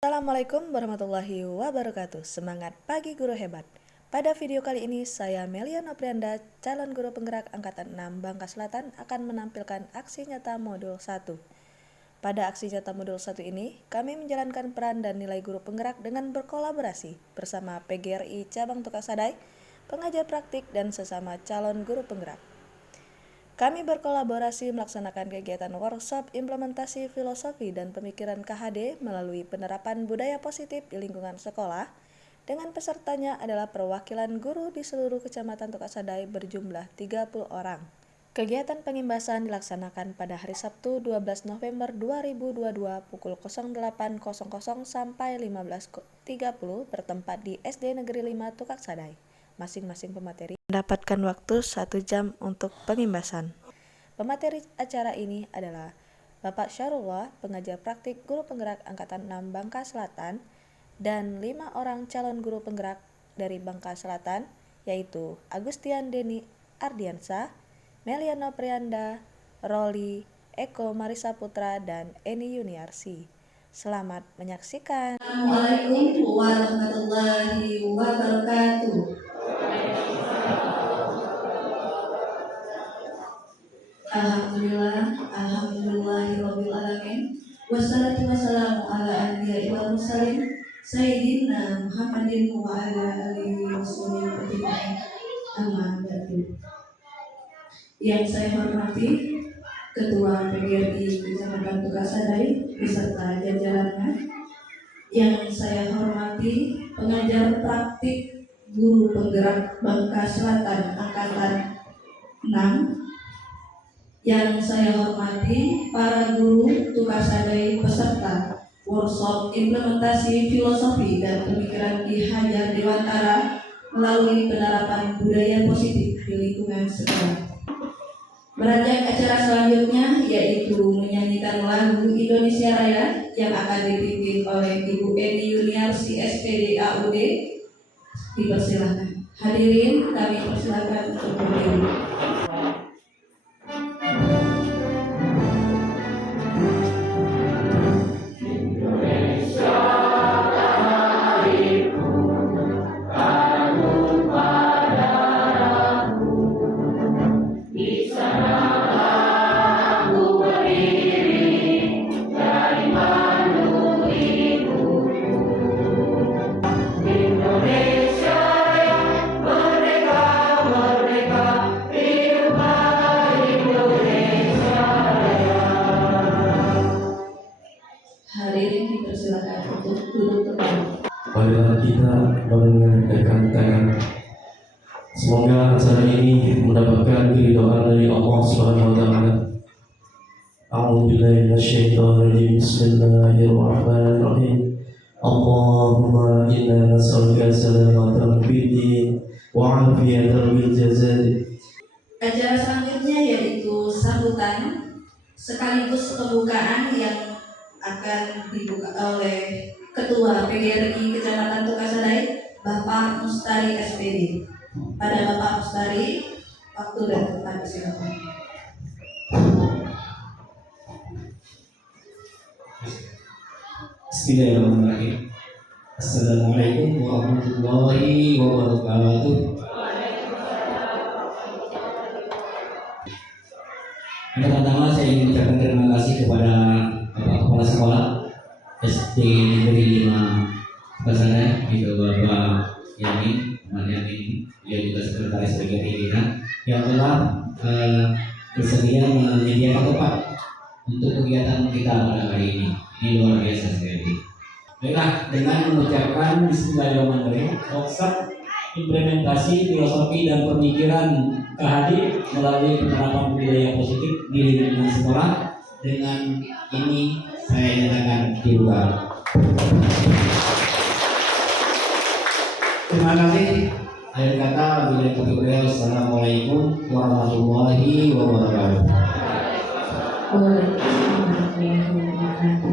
Assalamualaikum warahmatullahi wabarakatuh. Semangat pagi guru hebat. Pada video kali ini saya Melia Noprianda, calon guru penggerak angkatan 6 Bangka Selatan akan menampilkan aksi nyata modul 1. Pada aksi nyata modul 1 ini, kami menjalankan peran dan nilai guru penggerak dengan berkolaborasi bersama PGRI Cabang Tukaksadai, pengajar praktik dan sesama calon guru penggerak. Kami berkolaborasi melaksanakan kegiatan workshop implementasi filosofi dan pemikiran KHD melalui penerapan budaya positif di lingkungan sekolah, dengan pesertanya adalah perwakilan guru di seluruh kecamatan Tukaksadai berjumlah 30 orang. Kegiatan pengimbasan dilaksanakan pada hari Sabtu 12 November 2022 pukul 08.00 sampai 15.30 bertempat di SD Negeri 5 Tukaksadai. Masing-masing pemateri mendapatkan waktu 1 jam untuk pengimbasan. Pemateri acara ini adalah Bapak Syarullah, pengajar praktik guru penggerak angkatan 6 Bangka Selatan, dan 5 orang calon guru penggerak dari Bangka Selatan, yaitu Agustian Deni Ardiansa, Melia Noprianda, Roli, Eko Marisa Putra, dan Eni Yuniarsi. Selamat menyaksikan. Assalamualaikum warahmatullahi wabarakatuh. Alhamdulillahirabbil alamin. Wassalatu wassalamu ala anbiya'i wal mursalin sayyidina Muhammadin wa ala alihi washabihi amma ba'du. Yang saya hormati Ketua PGRI Kecamatan Tukaksadai beserta jajarannya. Yang saya hormati pengajar praktik guru penggerak Bangka Selatan angkatan 6. Yang saya hormati para guru Tukaksadai peserta workshop implementasi filosofi dan pemikiran Ki Hajar Dewantara melalui penerapan budaya positif di lingkungan sekolah. Beranjak acara selanjutnya yaitu menyanyikan lagu Indonesia Raya yang akan dipimpin oleh Ibu Eni Yuniarsi SPD AUD. Dipersilakan. Hadirin kami persilakan untuk berdiri. Marilah kita mengendahkan tangan. Semoga acara ini mendapatkan keridhaan dari Allah Subhanahu wa taala. A'udzubillahi minasyaitonir rajim. Bismillahirrahmanirrahim. Allahumma inna nas'aluka salamatan fid din wa 'afiyatan fil jasad. Acara selanjutnya yaitu sambutan sekaligus pembukaan yang akan dibuka oleh Ketua PGRI Kecamatan Tukaksadai, Bapak Mustari SPD. Pada Bapak Mustari, waktu dan tempat silakan. Bismillahirrahmanirrahim. Assalamualaikum warahmatullahi wabarakatuh. Pertama saya ingin mengucapkan terima kasih kepada Bapak Kepala Sekolah SD Negeri 5 Tukaksadai, itu Bapak Yamin, dia juga sekretaris PGRI kita, yang telah bersedia menyediakan tempat untuk kegiatan kita pada hari ini. Ini luar biasa sekali. Baiklah, dengan mengucapkan Bismillahirrahmanirrahim, workshop implementasi filosofi dan pemikiran KHD melalui penerapan budaya positif di lingkungan sekolah. Dengan ini saya nyatakan dibuka. Terima kasih. Akhir kata, beliau Assalamualaikum warahmatullahi wabarakatuh.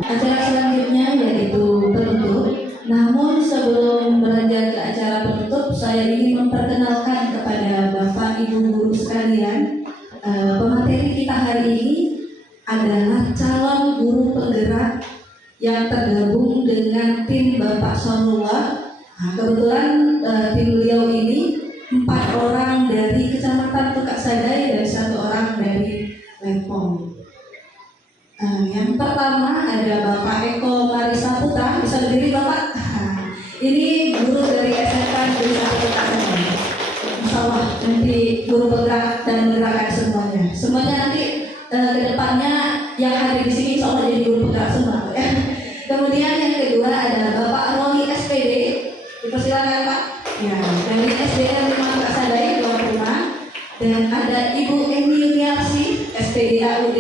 Acara selanjutnya yaitu penutup. Namun sebelum beranjak ke acara penutup, saya ingin memperkenalkan kepada Bapak Ibu guru sekalian, pemateri kita hari ini adalah calon guru penggerak yang tergabung dengan tim Bapak Sonullah. Nah, kebetulan tim beliau ini 4 orang dari Kecamatan Tukak Sadai dan 1 orang dari Lempong. Yang pertama ada Bapak Eko Marisa Putra, bisa berdiri Bapak. Ini guru dari SMK Negeri 1 Tukak Sadai. Insya Allah nanti guru bergerak dan menggerakkan semuanya. Semuanya nanti kedepannya yang hadir di sini insya Allah jadi guru penggerak semua. Ya. Kemudian yang kedua ada Bapak Roli SPD, dipersilakan Pak. Ya, dari SDN 5 Tukak Sadai, Bawah Rumah. Dan ada Ibu Eni Yuniarsi, SPD AUD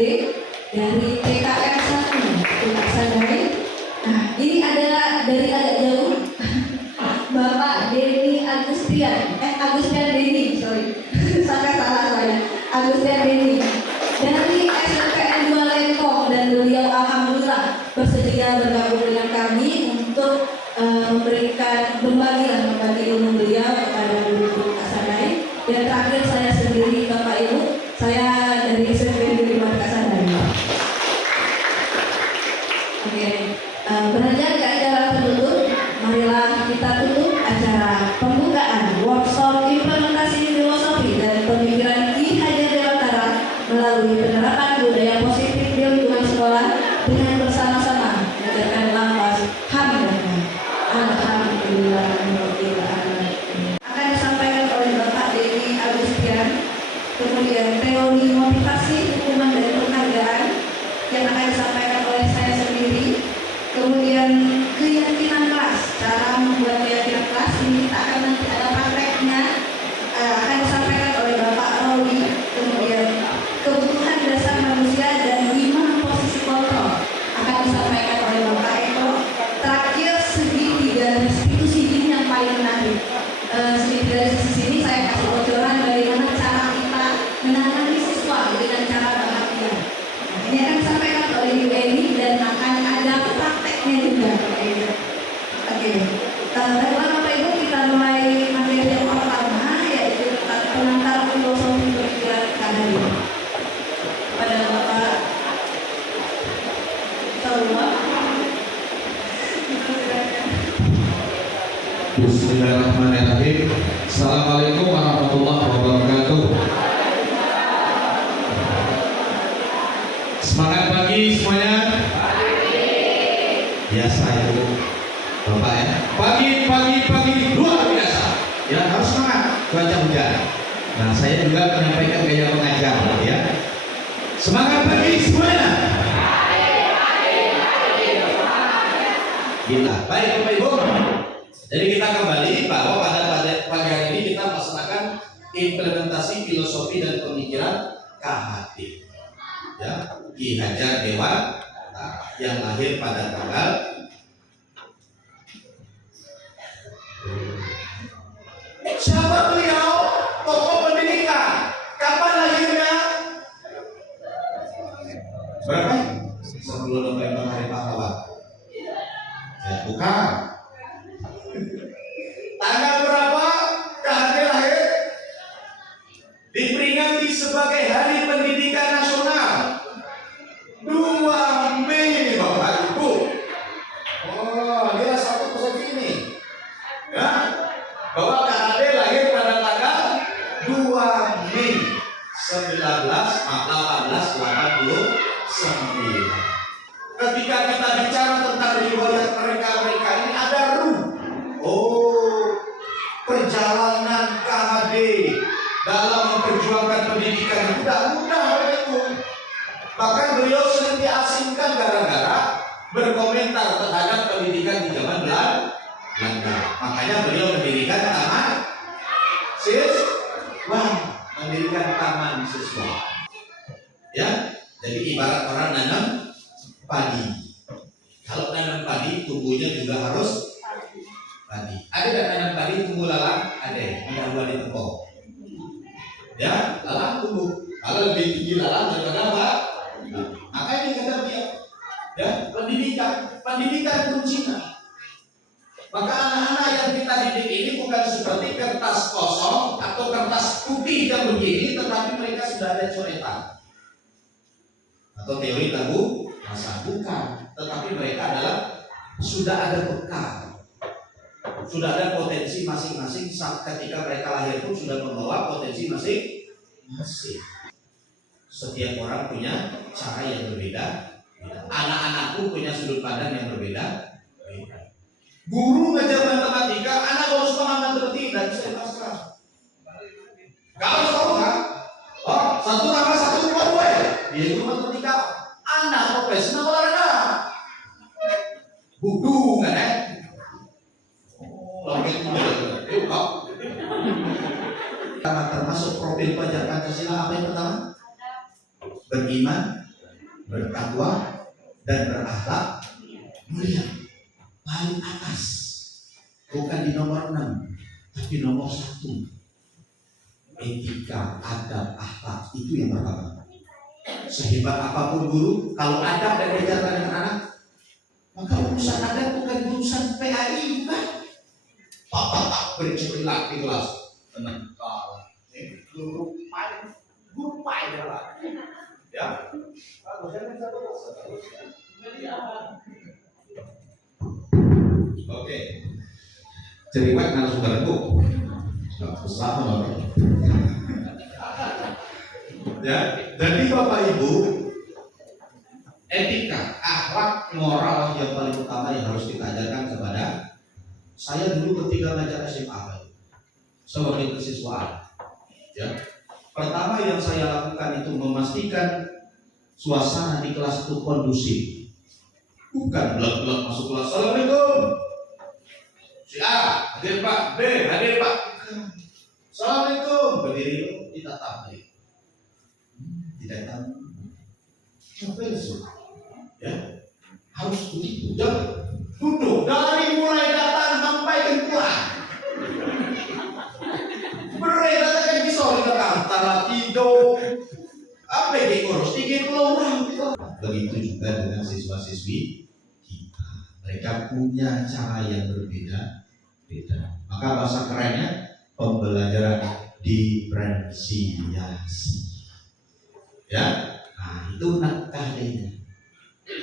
dari TKR 1 Tukak Sadai. Nah, ini ada dari agak jauh Bapak Denny Agustian Denny, sorry, sampai salah saya, Agustian Denny dari SLPN 2 Lempong, dan beliau alhamdulillah bersedia bergabung dengan kami untuk berbagi ilmu beliau kepada guru-guru Kasadai. Dan terakhir saya sendiri Bapak Ibu, saya dari SLPN 2 Tukak Sadai. Oke, beranjak ke acara penutup, marilah kita tutup acara pembukaan workshop implementasi filosofi dan pemikiran Ki Hajar Dewantara melalui penerapan budaya positif di lingkungan sekolah dengan bersama-sama mengajarkan lafaz hamdalillah. Alhamdulillah. Akan disampaikan oleh Bapak Denny Agustian, kemudian teori motivasi, hukuman dan penghargaan yang akan disampaikan oleh saya sendiri, kemudian keyakinan kelas, cara membuat keyakinan kelas ini kita akan nanti ada prakteknya, akan disampaikan oleh Bapak Roli, kemudian kebutuhan dasar manusia dan 5 posisi kontrol akan disampaikan oleh Bapak Eko. Terakhir segitiga restitusi ini yang paling menarik. Segitiga restitusi ini saya kasih bocoran bagaimana cara kita menangani siswa dengan cara bahagia. Ini akan disampaikan oleh Ibu Eni dan akan ada prakteknya juga. Oke, baiklah Bapak Ibu, kita mulai materi yang pertama, yaitu tentang pengantar filosofi pemikiran Kadari. Pada Bapak Sonullah. Bismillahirrahmanirrahim. Assalamualaikum warahmatullahi wabarakatuh. Semangat pagi semuanya. Biasa itu Bapak ya. Pagi luar biasa. Ya harus semangat. Cuaca hujan. Nah saya juga menyampaikan gaya pengajar ya. Semangat pagi semuanya. Gila. Baik Bapak Ibu. Jadi kita kembali bahwa pada pagi hari ini kita melaksanakan implementasi filosofi dan pemikiran KHD. Ya, Ki Hajar Dewantara yang lahir pada tanggal siapa beliau? Tokoh pendidikan. Kapan lahirnya? Berapa? Sebelum November Hari Pahlawan. Ya, bukan. Tanggal berapa KHD lahir? Diperingati sebagai Hari Pendidikan Nasional 2 Mei Bapak Ibu. Oh, dia satu persegi ini. Ya, bahwa KHD lahir pada tanggal 2 Mei 1889. Ketika kita bicara tentang riwayat mereka ini ada perjalanan KHD dalam memperjuangkan pendidikan itu tidak mudah itu. Bahkan beliau sering diasingkan gara-gara berkomentar terhadap pendidikan di zaman Belanda. Makanya beliau mendirikan taman siswa, Ya, jadi ibarat orang nanam padi. Kalau nanam padi, tumbuhnya juga harus padi. Ada dan nanam padi tumbuh lalang? Ada buah di tepung. Ya, lalang tumbuh. Kalau lebih tinggi lalang daripada apa? Makanya ini kata dia, ya, pendidikan kuncinya. Maka anak-anak yang kita didik ini bukan seperti kertas kosong atau kertas putih yang begini, tetapi mereka sudah ada coretan atau teori lagu masa, bukan, tetapi mereka adalah sudah ada bekal, sudah ada potensi masing-masing. Ketika mereka lahir pun sudah membawa potensi masing-masing. Setiap orang punya cara yang berbeda. Anak-anakku punya sudut pandang yang berbeda. Guru ngajar matematika, anak harus paham matematika, dan saya pasrah. Kalau tahu kan? Oh, 1+1=2. Dia guru matematika, anak profesional olahraga. Budu kan ya? Oh, lagi itu karena termasuk profil pelajar Pancasila apa yang pertama? Beriman, bertakwa, dan berakhlak mulia. Paling atas, bukan di nomor 6, tapi nomor 1. Etika, adab, akhlak itu yang pertama. Sehebat apapun guru, kalau adab dan diajarkan dengan anak, maka urusan adab bukan urusan PAI, bukan. Tak bercerita di kelas, tenang kalah. Guru paling adalah, ya. Oke, cerewet narasumberku, besar banget. Ya, jadi Bapak Ibu, etika, akhlak, moral yang paling utama yang harus kita ajarkan kepada saya dulu ketika ngajar SMA, sebagai kesiswaan. Ya, pertama yang saya lakukan itu memastikan suasana di kelas itu kondusif. Bukan belak-belak masuk kelas. Assalamualaikum. Si A, hadir Pak. B, hadir Pak. Assalamualaikum. Berdiri, kita tahu. Tidak tahu. Apa itu? Ya, harus begitu. Jangan duduk dari mulai datang sampai ke pulang. Mereka kan bisa dikatakan antara tidur. Apa yang diurus? 30 orang. Begitu juga dengan siswa-siswi kita. Mereka punya cara yang berbeda-beda. Maka bahasa kerennya pembelajaran diferensiasi. Ya, nah itu KHD-nya.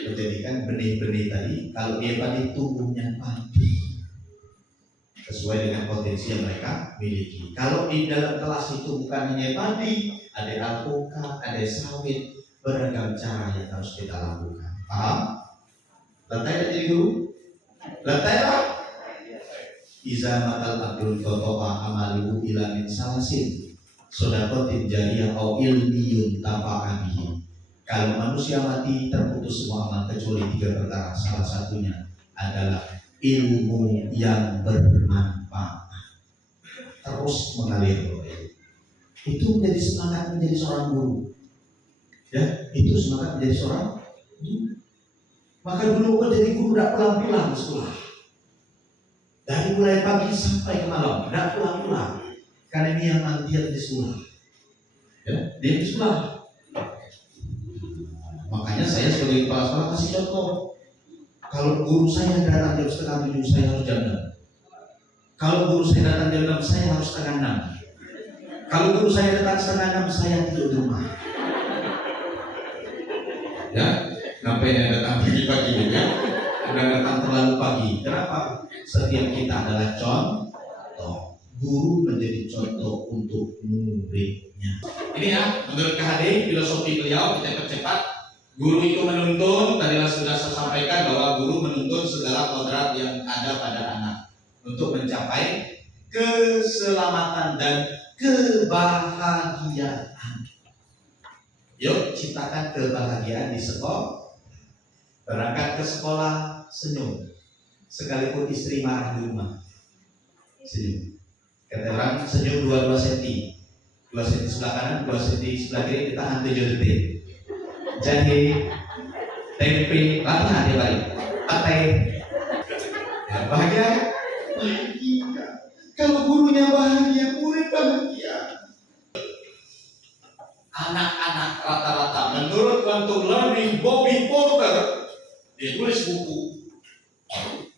Menjadikan benih-benih tadi, kalau dia padi tumbuhnya padi sesuai dengan potensi yang mereka miliki. Kalau di dalam kelas itu bukan hanya padi, ada alpukat, ada sawit, beragam cara yang harus kita lakukan. Paham? Lantai jadi guru? Lantai apa? Iza matal abdul kotoa amalu ila min salasin sodakotin jariyah au ilmiyun tafa'abihi. Kalau manusia mati terputus semua amal kecuali 3 perkara. Salah satunya adalah ilmu yang bermanfaat terus mengalir. Itu menjadi semangat menjadi seorang guru. Ya, itu semangat menjadi seorang guru. Maka dulu kok jadi guru tidak pulang-pulang ke sekolah. Dari mulai pagi sampai ke malam tidak pulang-pulang. Karena ini yang mantiat di sekolah. Ya, dia di sekolah. Makanya saya sebagai kepala sekolah kasih contoh. Kalau guru saya datang jam 6:30, saya harus jam 6. Kalau guru saya datang jam 6, saya harus setengah 6. Kalau guru saya datang setengah 6, saya tidur di rumah. Ya, ngapain yang datang pagi-pagi ya? Anda datang terlalu pagi. Kenapa? Setiap kita adalah contoh. Guru menjadi contoh untuk muridnya. Ini ya, menurut KHD, filosofi beliau kita percepat. Guru itu menuntun, tadilah sudah saya sampaikan bahwa guru menuntun segala kodrat yang ada pada anak untuk mencapai keselamatan dan kebahagiaan. Yuk ciptakan kebahagiaan di sekolah. Berangkat ke sekolah senyum, sekalipun istri marah di rumah senyum. Kata orang senyum 2 cm, 2 cm sebelah kanan, 2 cm sebelah kiri, ditahan 7 detik. Jahe, tempe, latihan dia balik, pakai. Ya, bahagia? Bahagia. Kalau gurunya bahagia, murid bahagia. Anak-anak rata-rata menurut Quantum Learning Bobby Porter, dia tulis buku.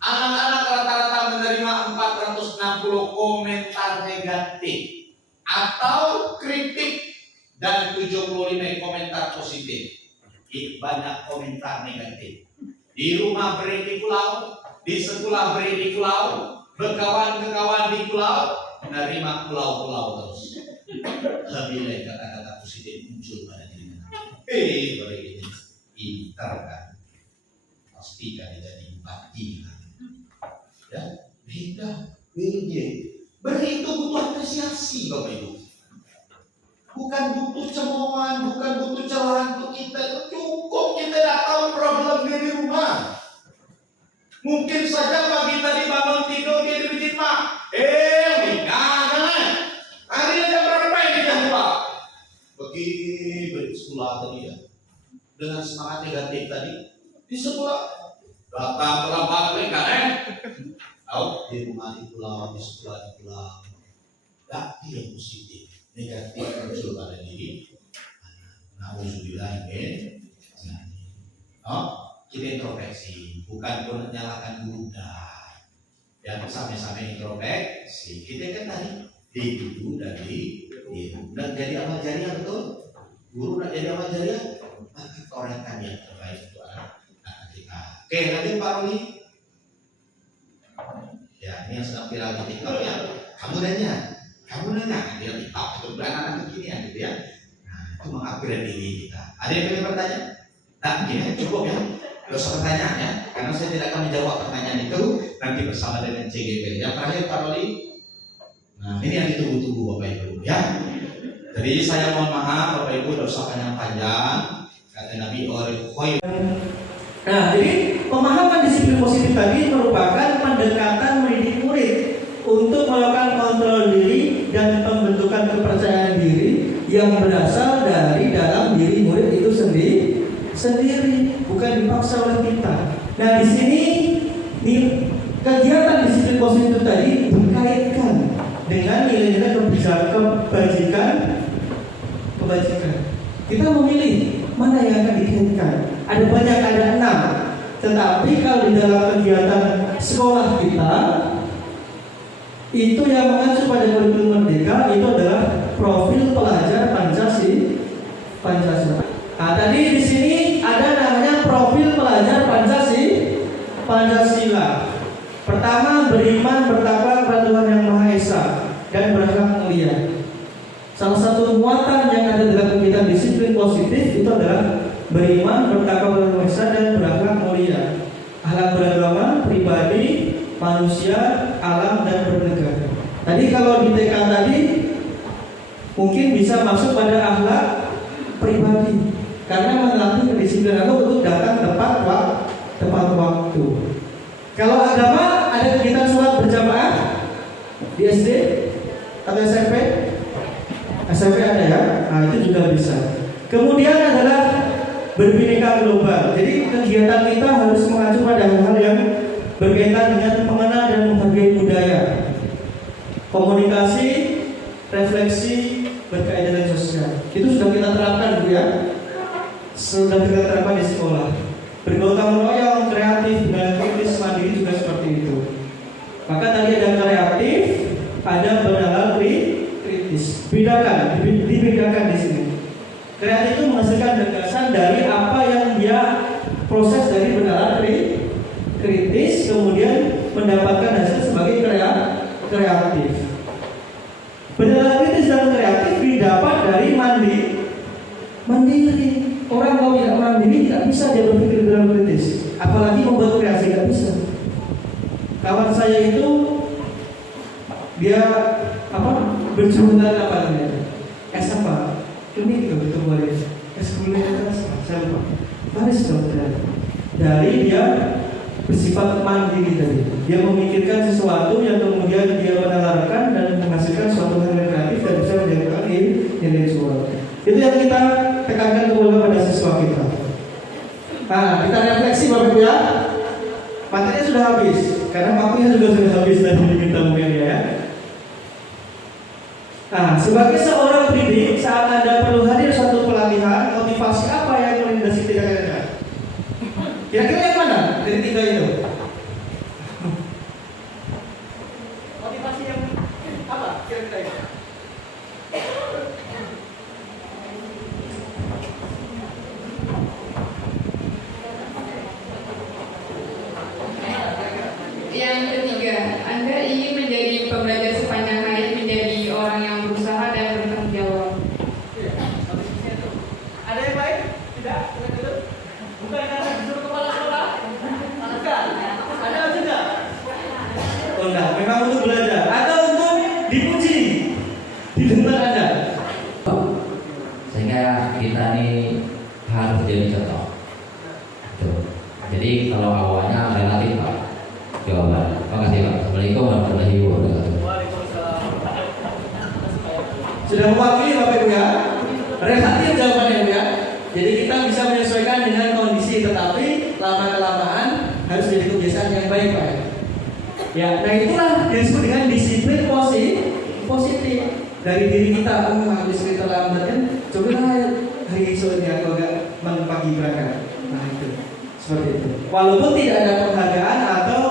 Anak-anak rata-rata menerima 460 komentar negatif atau kritik dan 75 komentar positif. Banyak komentar negatif. Di rumah berhenti pulau, di sekolah beri di pulau, berkawan-kawan di pulau, nerima pulau-pulau terus. Lebih kata-kata positif muncul pada diri kita. Beri ini pintar kan, pasti kan jadi bupati kan. Ya, beda, beri itu butuh apresiasi Bapak Ibu. Bukan butuh cemoohan, bukan butuh celahan untuk kita. Cukup kita dah tahu problem di rumah. Mungkin saja pagi tadi bangun tidur dia di masjid Pak. Jangan. Hari ini jam berapa ini jam berapa? Beri sekolah tadi ya. Dengan semangat negatif tadi di sekolah. Datang terlambat mereka tahu di rumah di pulau, di sekolah di pulau. Tak yang positif, negatif muncul pada diri. Nauzubillah min. Kita introspeksi, bukan pun menyalahkan guru dan sama-sama introspeksi. Kita kan tadi di guru dan di dan jadi amal jariah betul. Guru nak jadi amal jariah, maka korbankan yang terbaik untuk anak kita. Oke, lanjut Pak Ruli. Ya, ini yang sedang viral di TikTok ya. Kamu nanya, dia TikTok itu anak-anak kekinian gitu ya. Nah, itu mengupgrade diri kita. Ada yang ingin bertanya? Tak, gini cukup ya. Gak usah pertanyaan ya, karena saya tidak akan menjawab pertanyaan itu nanti bersama dengan CGP. Yang terakhir Pak Roli. Nah, ini yang ditunggu-tunggu Bapak Ibu ya. Jadi saya mohon maaf Bapak Ibu, tidak usah panjang-panjang. Kata Nabi Orikhoy. Nah, jadi pemahaman disiplin positif tadi merupakan pendekatan mendidik murid untuk melakukan kontrol diri dan pembentukan kepercayaan diri yang berasal dari dalam diri murid itu sendiri, bukan dipaksa oleh kita. Nah, di sini kegiatan disiplin positif tadi dikaitkan dengan nilai-nilai kebajikan. Kita memilih mana yang akan dikaitkan. Ada banyak, ada 6. Tetapi kalau di dalam kegiatan sekolah kita itu yang mengacu pada kurikulum Merdeka itu adalah profil pelajar Pancasila. Nah, tadi di sini ada namanya profil pelajar Pancasila. Pertama, beriman, bertakwa kepada Tuhan Yang Maha Esa dan berakhlak mulia. Salah satu muatan yang ada dalam kegiatan disiplin positif itu adalah beriman, bertakwa kepada Tuhan Yang Maha Esa dan berakhlak mulia. Akhlak beragama, pribadi, manusia, alam dan bernegara. Tadi kalau di TK tadi mungkin bisa masuk pada akhlak pribadi karena melatih kedisiplinan untuk datang tepat waktu. Kalau agama ada kegiatan sholat berjamaah di SD atau SMP? SMP ada ya. Nah, itu juga bisa. Kemudian adalah berbineka global. Jadi kegiatan kita harus mengacu pada hal-hal yang berkaitan dengan mengenal dan menghargai budaya, komunikasi, refleksi, berkeadilan sosial. Itu sudah kita terapkan Bu ya. Sudah kita terapkan di sekolah. Bergotong royong, kreatif, dan kritis, mandiri juga seperti itu. Maka tadi ada kreatif, ada bernalar kritis. Dibedakan di sini. Kreatif itu menghasilkan gagasan dari apa yang dia proses dari bernalar kritis, kemudian mendapatkan hasil sebagai kreatif. Bernalar kritis dan kreatif didapat dari mandiri. Orang kalau tidak mandiri tidak bisa dia berpikir dalam kritis, apalagi membuat kreasi, tidak bisa. Kawan saya itu dia berjurusan apa namanya? S apa? Ini itu boleh. S kuliah saya lupa. Baris dokter. Dari dia bersifat mandiri tadi. Dia memikirkan sesuatu yang kemudian dia menalarkan dan menghasilkan suatu hal yang kreatif dan bisa menjadikan nilai jual. Itu yang kita tekankan kepada siswa kita. Nah, kita refleksi Bapak Ibu ya. Materinya sudah habis, karena waktunya juga sudah habis tadi kita mungkin ya. Nah, sebagai seorang pendidik, saat Anda perlu hadir suatu pelatihan, motivasi apa yang melandasi tidak Anda? Kira-kira yang mana dari 3 itu? Motivasi yang apa? Kira-kira itu? Yang ketiga, Anda ingin menjadi pembelajar sepanjang hayat, menjadi orang yang berusaha dan bertanggung jawab. Iya, sampai sini itu. Ada yang lain? Tidak? Bukan karena disuruh kepala sekolah? Bukan. Ada juga? Oh enggak, memang untuk belajar atau untuk dipuji di tempat Anda. Sehingga kita ini harus jadi contoh. Tuh. Jadi kalau awalnya relatif Pak jawaban. Terima kasih Pak. Assalamualaikum warahmatullahi wabarakatuh. Waalaikumsalam. Sudah mewakili Bapak Ibu ya? Relatif jawabannya Ibu ya. Jadi kita bisa menyesuaikan dengan kondisi, tetapi lama-kelamaan harus jadi kebiasaan yang baik Pak. Ya, nah itulah yang disebut dengan disiplin positif dari diri kita. Habis kita terlambat kan, cobalah hari esok ini aku agak pagi berangkat. Nah itu seperti itu. Walaupun tidak ada penghargaan atau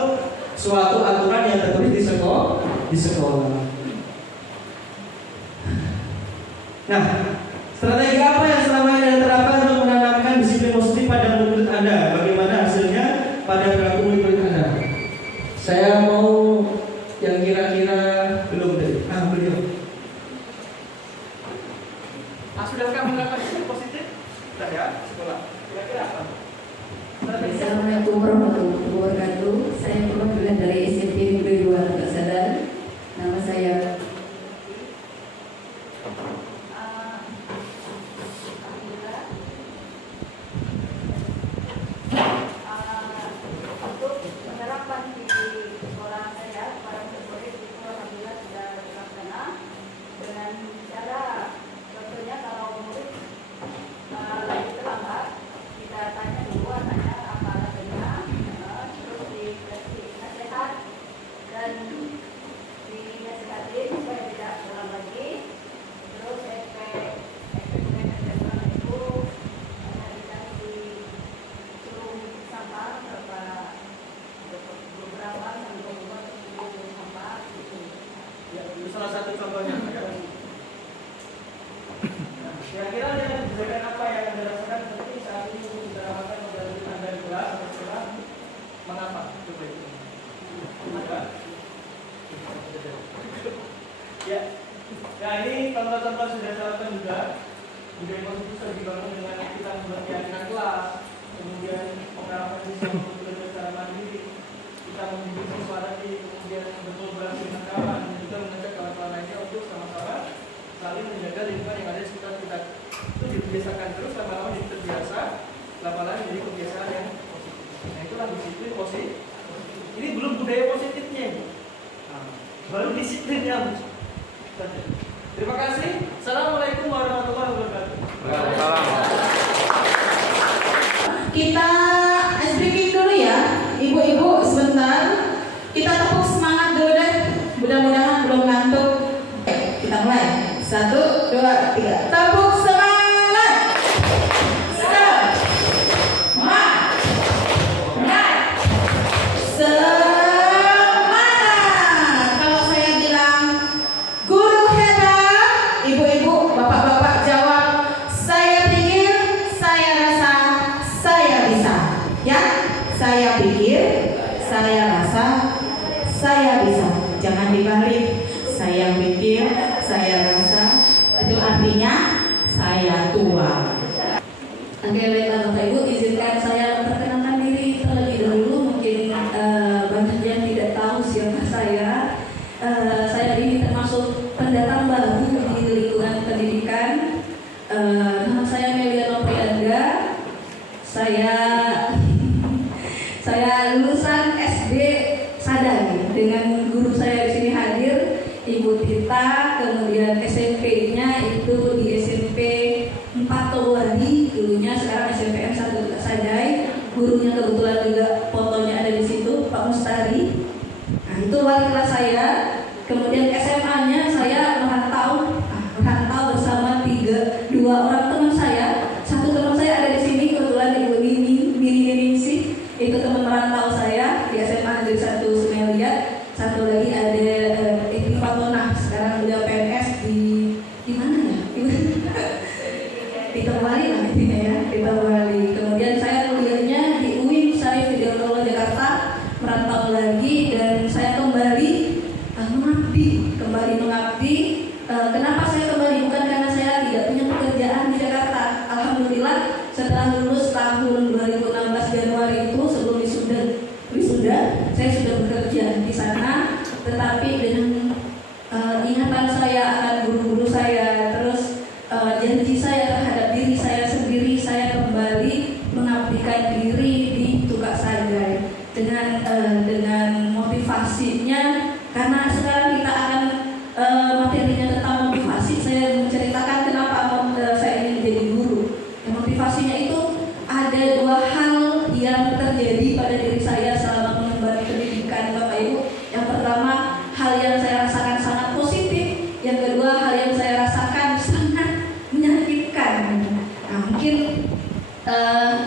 suatu aturan yang tertulis di sekolah. Nah, strategi apa yang selama ini Anda terapkan untuk menanamkan disiplin positif pada murid Anda? Bagaimana hasilnya pada perilaku murid Anda? Saya mau yang kira-kira belum deh. Beliau. Sudahkah menerapkan disiplin positif? Sudah ya, sekolah. Kira-kira apa? Assalamualaikum warahmatullahi wabarakatuh. Saya perwakilan dari SMP Negeri 2 Tegak Sadar. Nama saya untuk menerapkan di sekolah saya para murid itu alhamdulillah sudah terlaksana dengan cara contohnya kalau murid lagi terlambat kita tanya dulu tanya apa alasannya, terus dikasih nasihat dan dinasihatin supaya tidak ulang lagi. Terus efek kemudian itu dikasih suruh sampah beberapa sampai 20 sampah gitu. Ya, itu salah satu contohnya. Kira-kira dengan kebijakan apa yang Anda rasakan seperti saat ini untuk bisa dapatkan pembelajaran Anda di kelas atau sekolah? Mengapa? Coba itu. Mengapa? Ya. Nah ini contoh-contoh sudah dilakukan juga. Budaya positif sudah dibangun dengan kita mempersiapkan kelas, kemudian penerapan sistem untuk belajar secara mandiri, kita membimbing siswa tadi, kemudian berkolaborasi dengan kawan, dan juga mengajak kawan-kawan lainnya untuk sama-sama saling menjaga lingkungan yang ada di sekitar kita. Itu dibiasakan terus, lama-lama jadi terbiasa, lama-lama jadi kebiasaan yang positif. Nah itulah disiplin positif. Ini belum budaya positifnya ini. Baru disiplinnya. Terima kasih. Assalamualaikum warahmatullahi wabarakatuh. kita ice breaking dulu ya, ibu-ibu sebentar. Kita tepuk semangat dulu deh. Mudah-mudahan belum ngantuk. Kita mulai. 1, 2, 3. Tepuk semangat. Semangat. Semangat. Kalau saya bilang guru hebat, ibu-ibu, bapak-bapak jawab, saya pikir, saya rasa, saya bisa. Ya, saya pikir, saya rasa, saya bisa. Jangan dibalik. Saya pikir, saya rasa, itu artinya saya tua. Oke, baiklah Bapak Ibu, izinkan saya memperkenalkan diri terlebih dahulu. Mungkin banyak yang tidak tahu siapa saya. Saya ini termasuk pendatang baru di lingkungan pendidikan. Nama saya Melia Noprianda. Saya lulusan SD Sadari dengan guru saya di sini hadir, Ibu Tita. Kemudian SMP-nya itu di SMP 4 Towadi dulunya, sekarang SMPN 1 Sajai. Gurunya kebetulan juga fotonya ada di situ, Pak Mustari. Nah, itu wali kelas saya. Kemudian SMA-nya saya merantau bersama 2 orang teman saya. Satu teman saya ada di sini, kebetulan Ibu Nini sih, itu teman merantau saya di SMA Negeri 1 Semelia. Satu lagi ada Iti Fatona, sekarang udah PNS di mana ya? Di Tawali lah intinya ya, di Tawali. Kemudian saya kuliahnya di UIN Syarif Hidayatullah Jakarta, merantau lagi dan kembali mengabdi. Kenapa saya kembali? Bukan karena saya tidak punya pekerjaan di Jakarta. Alhamdulillah setelah lulus tahun 2016 Januari itu sebelum wisuda saya sudah bekerja di sana. Tetapi dengan ingatan saya akan guru-guru saya, terus janji saya terhadap diri saya sendiri, saya kembali mengabdikan diri di Tukak Sajai dengan motivasinya. Karena sekarang kita akan materinya tentang motivasi. Saya menceritakan kenapa saya ingin menjadi guru. Motivasinya itu ada dua hal yang terjadi pada diri saya selama mengemban pendidikan, Bapak Ibu. Yang pertama, hal yang saya rasakan sangat positif. Yang kedua, hal yang saya rasakan sangat menyakitkan. Nah, mungkin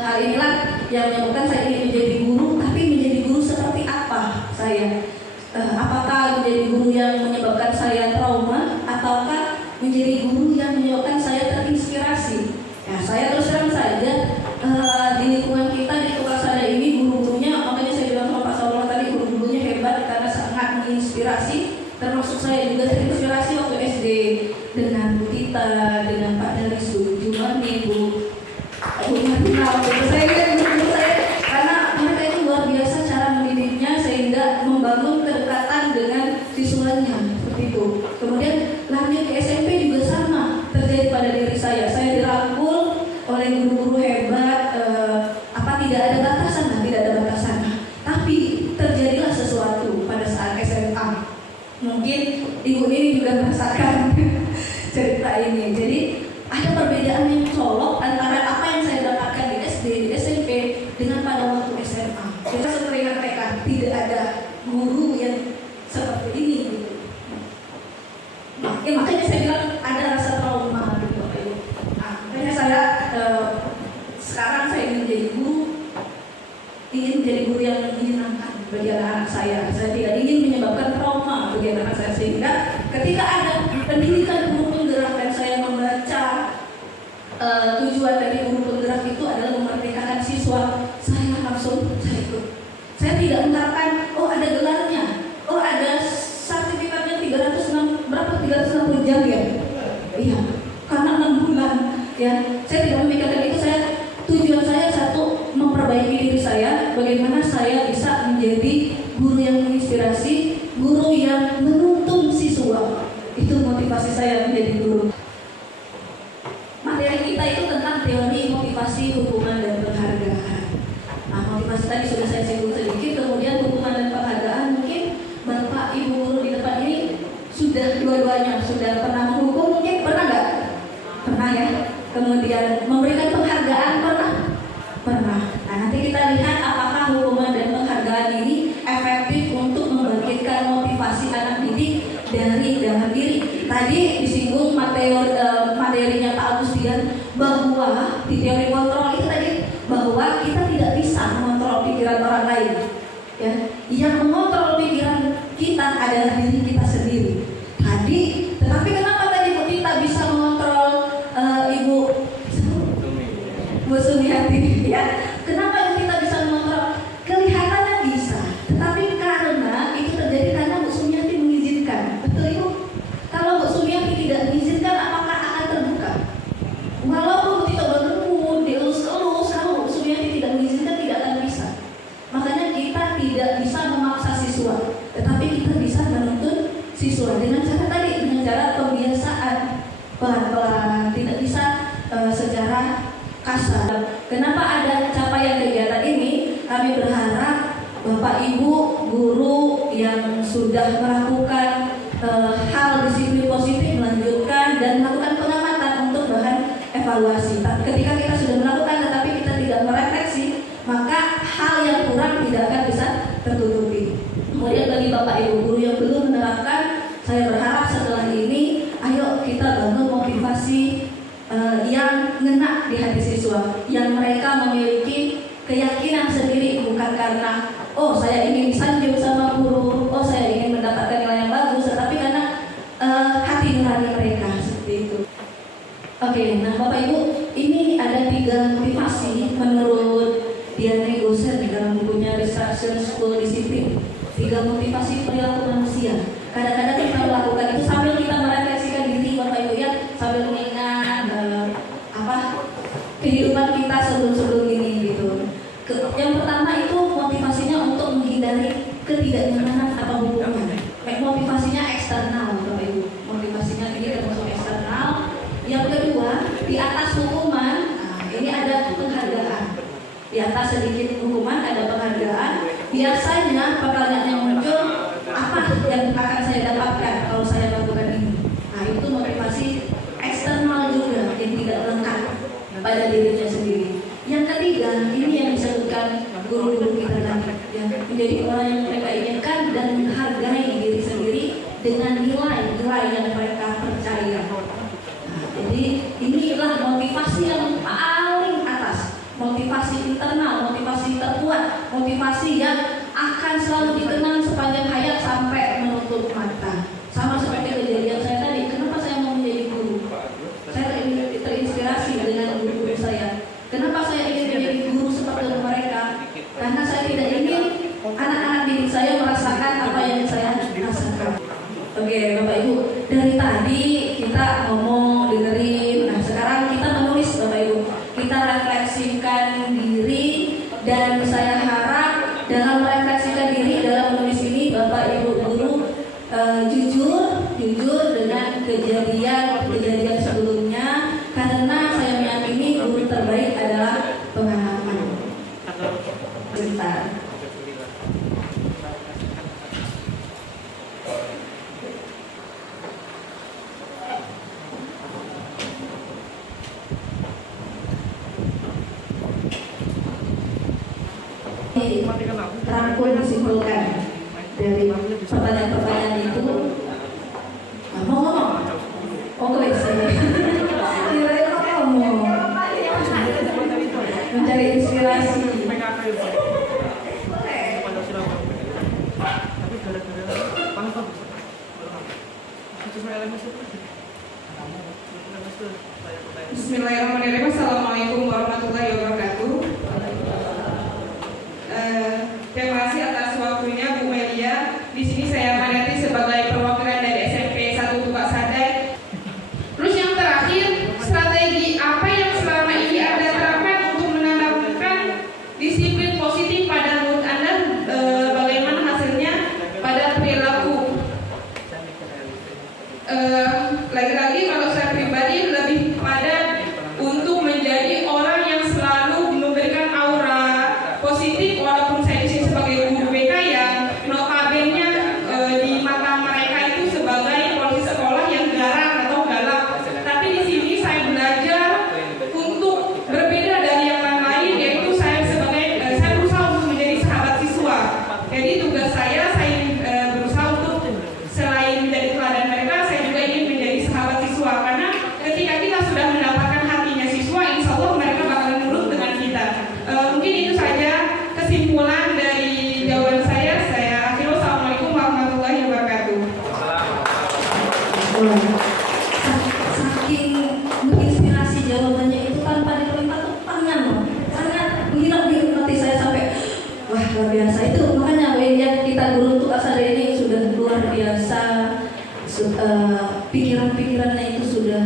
hal inilah yang menyebabkan saya ingin menjadi guru. Tapi menjadi guru seperti apa saya? Apakah menjadi guru yang menyebabkan saya trauma, ataukah menjadi guru yang menyebabkan saya terinspirasi? Ya, saya terus terang saja di lingkungan kita di Tukak Sajai ini guru-gurunya, makanya saya bilang sama Pak Saulo tadi, guru-gurunya hebat karena sangat menginspirasi. Termasuk saya juga terinspirasi waktu SD dengan Bu Tita, dengan Pak Daris, Bu Jumani, Bu Martina. Saya lihat guru-guru saya karena mereka itu luar biasa cara mendidiknya sehingga membangun kedekatan dengan siswanya seperti itu. Kemudian lanjut ke SMP juga sama terjadi pada diri saya. Saya dirangkul oleh guru-guru hebat. Tidak ada batasan, tidak ada batasan. Tapi terjadilah sesuatu pada saat SMA. Mungkin ibu ini juga merasakan cerita ini. Jadi ada perbedaan yang colok antara apa yang saya dapatkan di SD, di SMP dengan pada waktu SMA. Kita sering mereka tidak ada guru yang seperti ini gitu. Makanya saya bilang ada rasa trauma gitu. Makanya saya sekarang saya ingin menjadi guru, ingin menjadi guru yang menyenangkan bagi anak-anak saya. Saya tidak ingin menyebabkan trauma bagi anak-anak saya, sehingga ketika ada pendidikan guru penggerak dan saya membaca tujuan dari guru penggerak itu adalah memerdekakan siswa, saya langsung saya ikut. Saya tidak mengharapkan ada gelarnya, ada sertifikatnya 360 jam ya. Iya, karena 6 bulan ya. Saya tidak memikirkan itu. Tujuan saya satu, memperbaiki diri saya, bagaimana saya bisa menjadi guru yang menginspirasi, guru yang menuntun siswa. Itu motivasi saya menjadi guru. Materi kita itu tentang teori motivasi, hukuman, dan penghargaan. Nah, motivasi tadi sudah saya singgung sedikit. Kemudian hukuman dan penghargaan, mungkin Bapak Ibu guru di depan ini sudah dua-duanya sudah pernah menghukum, mungkin pernah nggak? Pernah ya. Kemudian memberikan penghargaan pernah. Nah, nanti kita lihat apakah hukuman dan penghargaan ini efektif untuk membangkitkan motivasi anak didik dari dalam diri. Tadi disinggung materinya Pak Agustian bahwa di teori kontrol itu tadi bahwa kita tidak bisa mengontrol pikiran orang lain. Ya, yang mengontrol pikiran kita adalah diri kita sendiri. Tetapi kenapa tadi Bu Tita bisa mengontrol Bu Sumiati ya? Kenapa kita bisa mengontrol? Kelihatannya bisa, tetapi karena itu terjadi karena Bu Sumiati mengizinkan. Betul Ibu? Kalau Bu Sumiati tidak mengizinkan, apakah akan terbuka? Walaupun Bu Tita bertemu, dielus-elus, kalau Bu Sumiati tidak mengizinkan, tidak akan bisa. Makanya kita tidak bisa memaksa siswa, tetapi kita bisa menuntun siswa dengan cara tadi, dengan cara pembiasaan pelan-pelan, tidak bisa secara kasar. Kenapa ada capaian kegiatan ini? Kami berharap Bapak Ibu guru yang sudah melakukan hal disiplin positif melanjutkan dan melakukan pengamatan untuk bahan evaluasi. Ketika kita sudah melakukan tetapi kita tidak merefleksi, maka hal yang kurang tidak akan bisa tertutupi. Kemudian bagi Bapak Ibu guru yang belum menerapkan, saya berharap setelah ini ayo kita bangun motivasi yang ngena di hati siswa, yang mereka memiliki keyakinan sendiri, bukan karena saya ingin disanjung sama guru, saya ingin mendapatkan nilai yang bagus, tetapi karena hati nurani mereka seperti itu. Oke, nah Bapak Ibu, ini ada 3 motivasi menurut Dian Negoser di dalam bukunya Restructure School Discipline. 3 ketiga motivasi perilaku manusia. Kadang-kadang kita melakukan itu sambil kita merefleksikan diri Bapak Ibu ya, sambil mengingat kehidupan kita sebelum ini gitu. Yang pertama itu motivasinya untuk menghindari ketidaknyamanan atau hubungan. Motivasinya eksternal Bapak Ibu. Motivasinya ini termasuk eksternal. Yang kedua, di atas hukuman, ini ada penghargaan. Di atas sedikit hukuman ada penghargaan. Biasanya pertanyaan yang muncul, apa yang akan saya dapatkan kalau saya lakukan ini? Nah, itu motivasi eksternal juga yang tidak lengkap pada dirinya sendiri. Yang ketiga, ini yang disebutkan guru-guru kita tadi, yang menjadi orang yang mereka inginkan dan menghargai diri sendiri dengan nilai-nilai yang mereka percaya. Nah, jadi inilah motivasi yang paling atas, motivasi internal, motivasi terkuat, motivasi yang akan selalu dikenang sepanjang hayat sampai menutup mata. Sama seperti kejadian saya tadi, kenapa saya mau menjadi guru? Saya terinspirasi dengan guru-guru saya. Kenapa saya ingin menjadi guru seperti mereka? Karena saya tidak ingin anak-anak didik saya merasakan apa yang saya rasakan. Oke, Bapak Ibu, dari tadi kita ngomong, dengerin. Nah, sekarang kita menulis, Bapak Ibu. Kita refleksikan diri, dan saya harap dalam merefleksikan diri dalam menulis ini, Bapak Ibu guru jujur dengan kejadian sebelumnya, karena saya meyakini guru terbaik adalah pengalaman. Sebentar. Rangkum disimpulkan dari pertanyaan-pertanyaan itu. Mau ngomong? Oh, WC. Kira-kira ngomong. Mencari inspirasi. Bismillahirrahmanirrahim. Assalamualaikum warahmatullahi wabarakatuh. Terima kasih atas waktunya Bu Melia. Di sini saya Mariati sebagai perwakilan dari SMP 1 Tubak Sadai. Terus yang terakhir, strategi apa yang selama ini Anda terapkan untuk menanamkan disiplin positif pada menurut Anda? Bagaimana hasilnya pada perilaku? Lagi-lagi kalau saya pribadi lebih pada untuk menjadi orang yang selalu memberikan aura positif, walaupun saya di sini sebagai guru BK yang notabene di mata mereka itu sebagai polisi sekolah yang garang atau galak. Tapi di sini saya belajar untuk berbeda dari yang lain, yaitu saya berusaha untuk menjadi sahabat siswa. Jadi tugas saya berusaha untuk selain menjadi teladan mereka, saya juga ingin menjadi sahabat siswa, karena ketika kita sudah mendapatkan hatinya siswa, insya Allah mereka bakalan nurut dengan kita. Mungkin itu saja kesimpulan dari jawaban saya. Saya akhirnya Assalamualaikum warahmatullahi wabarakatuh. Saking menginspirasi jawabannya itu tanpa diperintah tuh tangan loh. Sangat menghilangkan hati saya sampai wah, luar biasa. Itu makanya ya, kita guru untuk asal ini sudah luar biasa. Pikiran-pikirannya itu sudah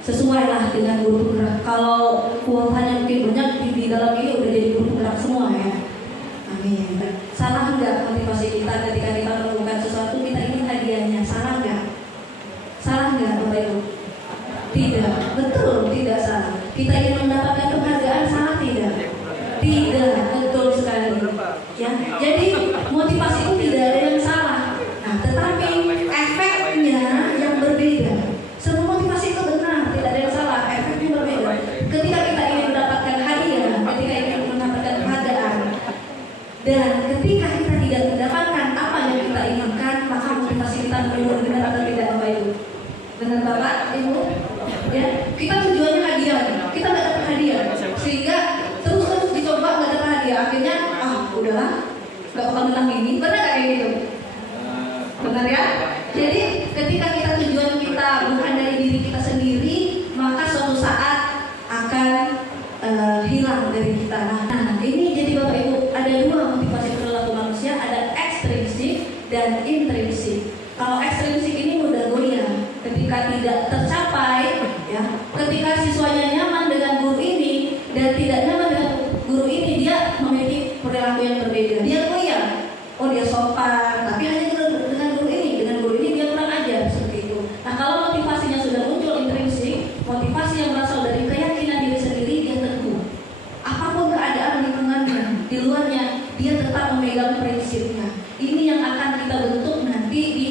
sesuai lah dengan guru penggerak. Kalau kuotanya mungkin banyak di dalam ini udah jadi guru penggerak semua ya. Amin. Salah enggak motivasi kita ketika kita melakukan sesuatu, kita ingin hadiahnya? Salah enggak? Salah enggak Bapak Ibu? Tidak, betul, tidak salah. Kita ingin mendapatkan penghargaan, salah tidak? Tidak, betul sekali. Ya, jadi motivasi itu tidak ada yang salah. Nah, tetapi efeknya yang berbeda. Semua motivasi itu benar, tidak ada yang salah. Efeknya berbeda. Ketika kita ingin mendapatkan hadiah, ketika ingin mendapatkan penghargaan, dan ketika kita tidak dan intrinsik. Kalau ekstrinsik ini mudah goyah, ketika tidak tercapai, ya, ketika siswanya nyaman dengan guru ini dan tidak nyaman dengan guru ini, dia memiliki perilaku yang berbeda. Dia goyah, oh dia sopan, tapi hanya dengan guru ini dia kurang ajar seperti itu. Nah, kalau motivasinya sudah muncul intrinsik, motivasi yang berasal dari keyakinan diri sendiri, dia teguh. Apapun keadaan lingkungannya, di luarnya, dia tetap memegang prinsipnya. Ini yang akan kita bentuk nanti di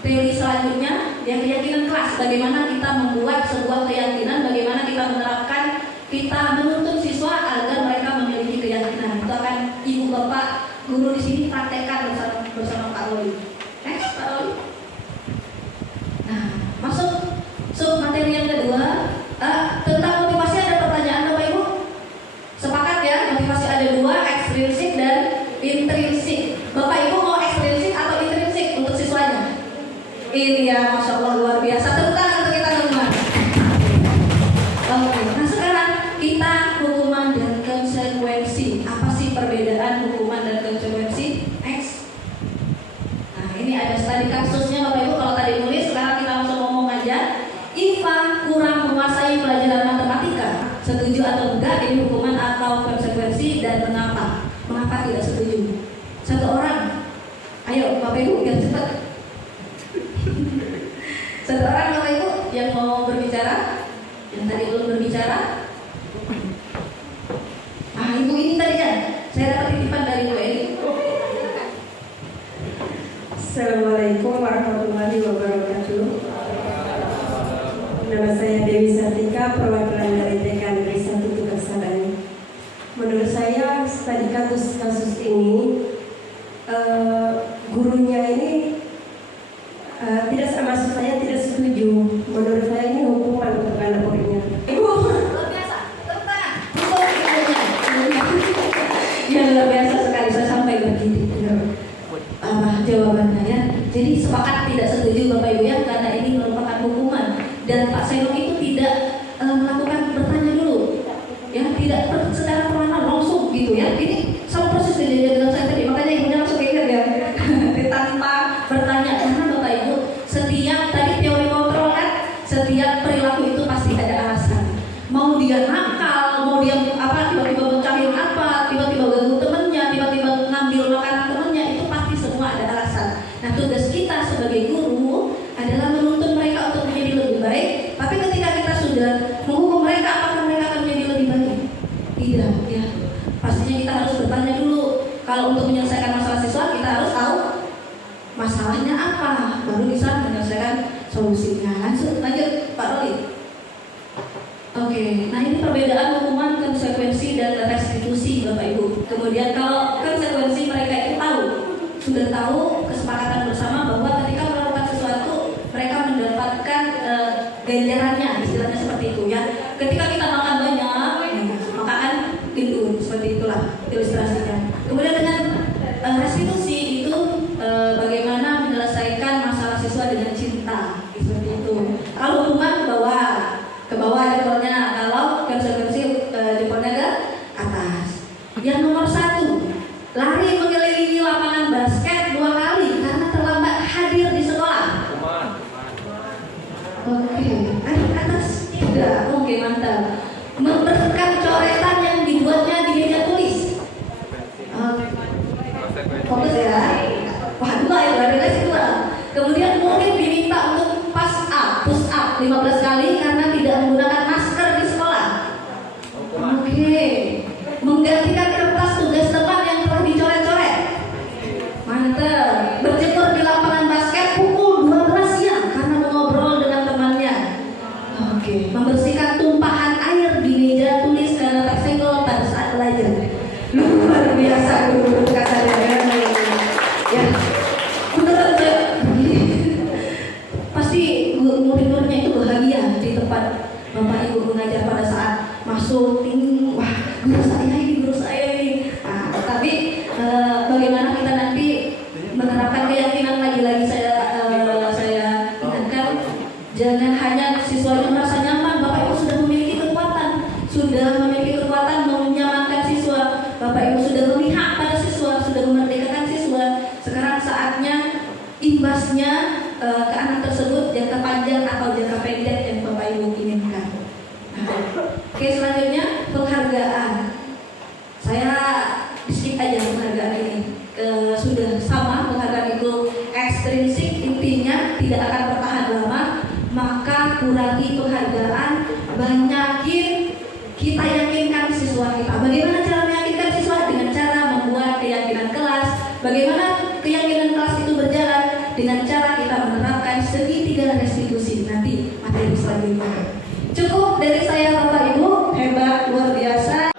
teori selanjutnya, yang keyakinan kelas. Bagaimana kita membuat sebuah keyakinan, bagaimana kita menerapkan, kita menuntun siswa agar mereka memiliki keyakinan. Itu akan ibu bapak guru di sini praktekkan bersama Pak Loli. Next, Pak Loli. Nah, masuk materi yang kedua. Tentang motivasi ada pertanyaan Bapak Ibu? Sepakat ya, motivasi ada dua, ekstrinsik dan intrinsik. Bapak Ibu mau ekstrinsik atau intrinsik untuk siswanya? Ini ya, Masya Allah, luar biasa. Tepuk tangan untuk kita semua. Oke, nah sekarang kita hukuman dan konsekuensi. Apa sih perbedaan hukuman dan konsekuensi? X. Nah, ini ada studi kasusnya Bapak Ibu. Kalau tadi nulis, sekarang kita langsung ngomong aja. Iva kurang menguasai pelajaran matematika. Setuju atau enggak ini hukuman atau konsekuensi, dan mengapa? Mengapa tidak setuju? Satu orang. Ayo Bapak Ibu, biar cepat. Satu orang Bapak Ibu yang mau berbicara, yang tadi belum berbicara. Ibu ini tadi ya, saya dapat titipan dari Bu Eli. Assalamualaikum warahmatullahi wabarakatuh. Nama saya Dewi Sartika, perwakilan dari TK Negeri 1 Tugas Sadani. Menurut saya studi kasus ini gurunya ini maksud saya tidak setuju. Menurut saya ini hukuman untuk anak muridnya. Ibu, luar biasa. Tepuk tangan untuk ibunya. Ya, luar biasa sekali, saya sampai begini. Jawabannya ya. Jadi sepakat tidak setuju Bapak Ibu ya, karena ini merupakan hukuman. Dan Pak Senok itu tidak melakukan bertanya dulu, ya, tidak secara perlahan langsung gitu ya. Ini sama persis kejadian dengan saya tadi, makanya ibunya langsung ingat ya. Tanpa bertanya, karena Bapak Ibu setiap tadi teori kontrol kan, setiap perilaku itu pasti ada alasan. Mau dia nakal, mau dia tiba-tiba mencahin tiba-tiba ganggu temennya, tiba-tiba ngambil makanan temennya, itu pasti semua ada alasan. Nah, tugas kita sebagai guru adalah menuntun mereka untuk menjadi lebih baik. Tapi ketika kita sudah menghukum mereka, apakah mereka akan menjadi lebih baik? Tidak, ya. Pastinya kita harus bertanya dulu. Kalau untuk menyelesaikan masalah siswa, kita harus tahu masalahnya apa, baru bisa menyelesaikan solusinya. Lanjut Pak Roli. Oke, nah ini perbedaan hukuman, konsekuensi, dan restitusi Bapak Ibu. Kemudian kalau konsekuensi mereka itu sudah tahu kesepakatan bersama bahwa ketika melakukan sesuatu mereka mendapatkan ganjarannya, istilahnya seperti itu ya. Ketika kita makan banyak, maka kan gendut, seperti itulah ilustrasinya. Kemudian dengan restitusi itu bagaimana menyelesaikan masalah siswa dengan cinta, seperti itu. Kalau hukuman ke bawah jempolnya, kalau konsekuensi jempolnya ke atas. Yang nomor 1, lari mengelilingi lapangan basket 2 kali karena terlambat hadir di sekolah. Oke, atas tidak. Oke, mantap. Membersihkan coretan yang dibuatnya di meja tulis. Fokus ya. Wah, 2 ya, berarti dari 2. Kemudian murid diminta untuk push up 15 kali karena tidak menggunakan masker di sekolah. Oke. Menggantikan kertas tugas teman yang telah dicoret-coret. Mantap. Berjemur di lapangan basket pukul 12 siang karena mengobrol dengan temannya. Oke. Membersihkan tumpahan air di meja tulis karena tersenggol pada saat belajar. Luar biasa guru katanya. Ya. Menurut saya pasti murid-muridnya itu bahagia di tempat Bapak Ibu mengajar pada saat masuk. Wah, guru saya ini. Nah, tapi bagaimana kita nanti menerapkan keyakinan, lagi-lagi saya ingatkan, jangan hanya siswanya merasa nyaman. Bapak Ibu sudah memiliki kekuatan menyamankan siswa. Bapak Ibu sudah memihak pada siswa, sudah memerdekakan siswa. Sekarang saat manfaatnya, imbasnya ke anak tersebut jangka panjang atau jangka pendek yang Bapak Ibu inginkan. Oke, selanjutnya penghargaan. Saya skip aja penghargaan ini. Sudah sama, penghargaan itu ekstrinsik, intinya tidak akan bertahan lama. Maka kurangi penghargaan, banyakin kita yakinkan siswa kita. Bagaimana cara meyakinkan siswa? Dengan cara membuat keyakinan kelas. Bagaimana keyakinan kelas itu berjalan? Dengan cara kita menerapkan segitiga restitusi. Nanti materi selanjutnya. Cukup dari saya Bapak Ibu, hebat, luar biasa.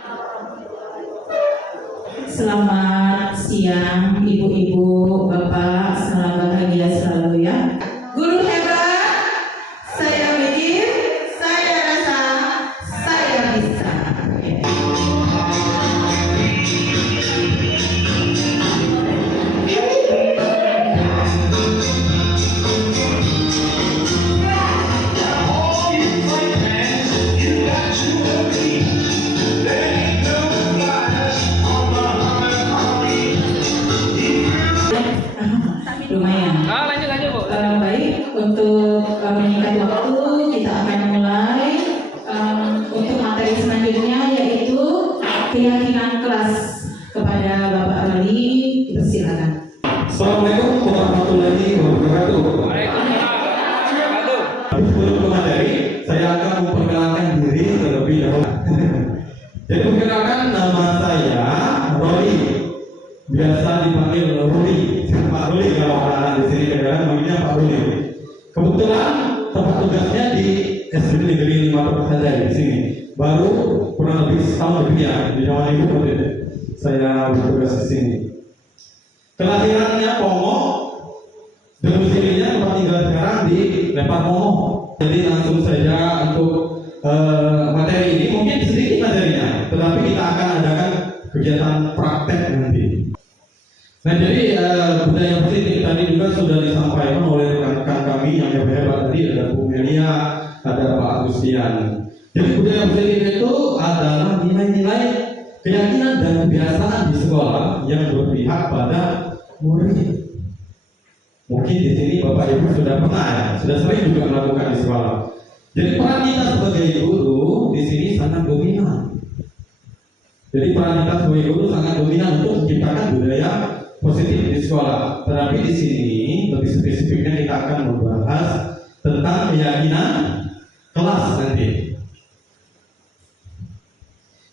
Selamat siang Ibu-ibu, Bapak, salam bahagia selalu ya. Guru hebat, saya mikir, saya rasa, saya bisa. Lumayan. Lanjut Bu. Baik, untuk menyingkat waktu kita akan mulai untuk materi selanjutnya yaitu keyakinan kelas. Kepada Bapak Ali, persilakan. Assalamualaikum warahmatullahi wabarakatuh. Sebelum ke materi, saya akan memperkenalkan diri terlebih dahulu. Jadi perkenalkan, nama saya Roy, biasa dipanggil Ruli. Pak Ruli kalau anak di sini kadang manggilnya Pak Ruli. Kebetulan tempat tugasnya di SD Negeri 5 Perhadai di sini. Baru kurang lebih setahun lebih ya di zaman ibu saya bertugas di sini. Kelahirannya Pongo, domisilinya tempat tinggal sekarang di Lempar Pongo. Jadi langsung saja untuk materi ini, mungkin sedikit materinya, tetapi kita akan adakan kegiatan praktek nanti. Nah, jadi budaya positif tadi juga sudah disampaikan oleh rekan-rekan kami yang hebat tadi, ada Bu Melia, ada Pak Agustian. Jadi budaya positif itu adalah nilai-nilai keyakinan dan kebiasaan di sekolah yang berpihak pada murid. Mungkin di sini Bapak Ibu sudah pernah ya, sudah sering juga melakukan di sekolah. Jadi peran kita sebagai guru di sini sangat dominan. Jadi peran kita sebagai guru sangat dominan untuk menciptakan budaya positif di sekolah. Tetapi di sini lebih spesifiknya kita akan membahas tentang keyakinan kelas nanti.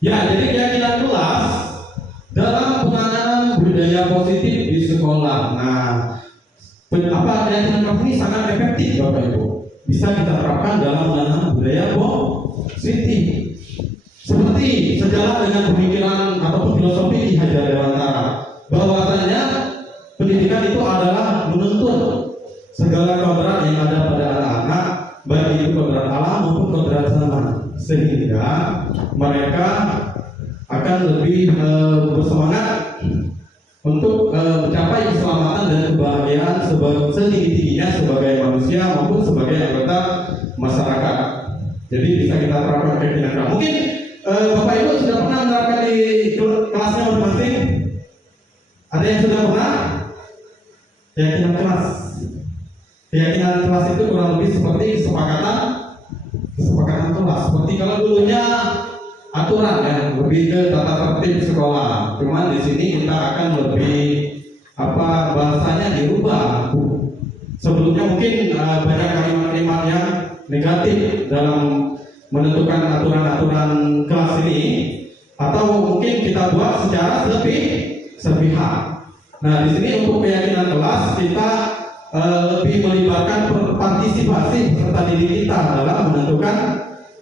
Ya, jadi keyakinan kelas dalam penanganan budaya positif di sekolah. Nah, apa keyakinan kelas ini sangat efektif Bapak Ibu. Bisa kita terapkan dalam penanganan budaya positif. Seperti sejalan dengan pemikiran atau filosofi Ki Hajar Dewantara, bahwasanya pendidikan itu adalah menuntut segala kodrat yang ada pada anak-anak, baik itu kodrat alam maupun kodrat zaman, sehingga mereka akan lebih bersemangat untuk mencapai keselamatan dan kebahagiaan setinggi-tingginya sebagai manusia maupun sebagai anggota masyarakat. Jadi bisa kita terapkan keyakinan. Mungkin Bapak Ibu sudah pernah menerapkan di kelasnya masing-masing? Ada yang sudah pernah? Keyakinan kelas. Keyakinan kelas itu kurang lebih seperti kesepakatan kelas. Seperti kalau dulunya aturan ya, lebih ke tata tertib sekolah. Cuman di sini kita akan lebih bahasanya dirubah. Sebelumnya mungkin banyak kalimat-kalimat yang negatif dalam menentukan aturan-aturan kelas ini, atau mungkin kita buat secara sepihak. Nah, di sini untuk keyakinan kelas kita lebih melibatkan partisipasi peserta didik kita dalam menentukan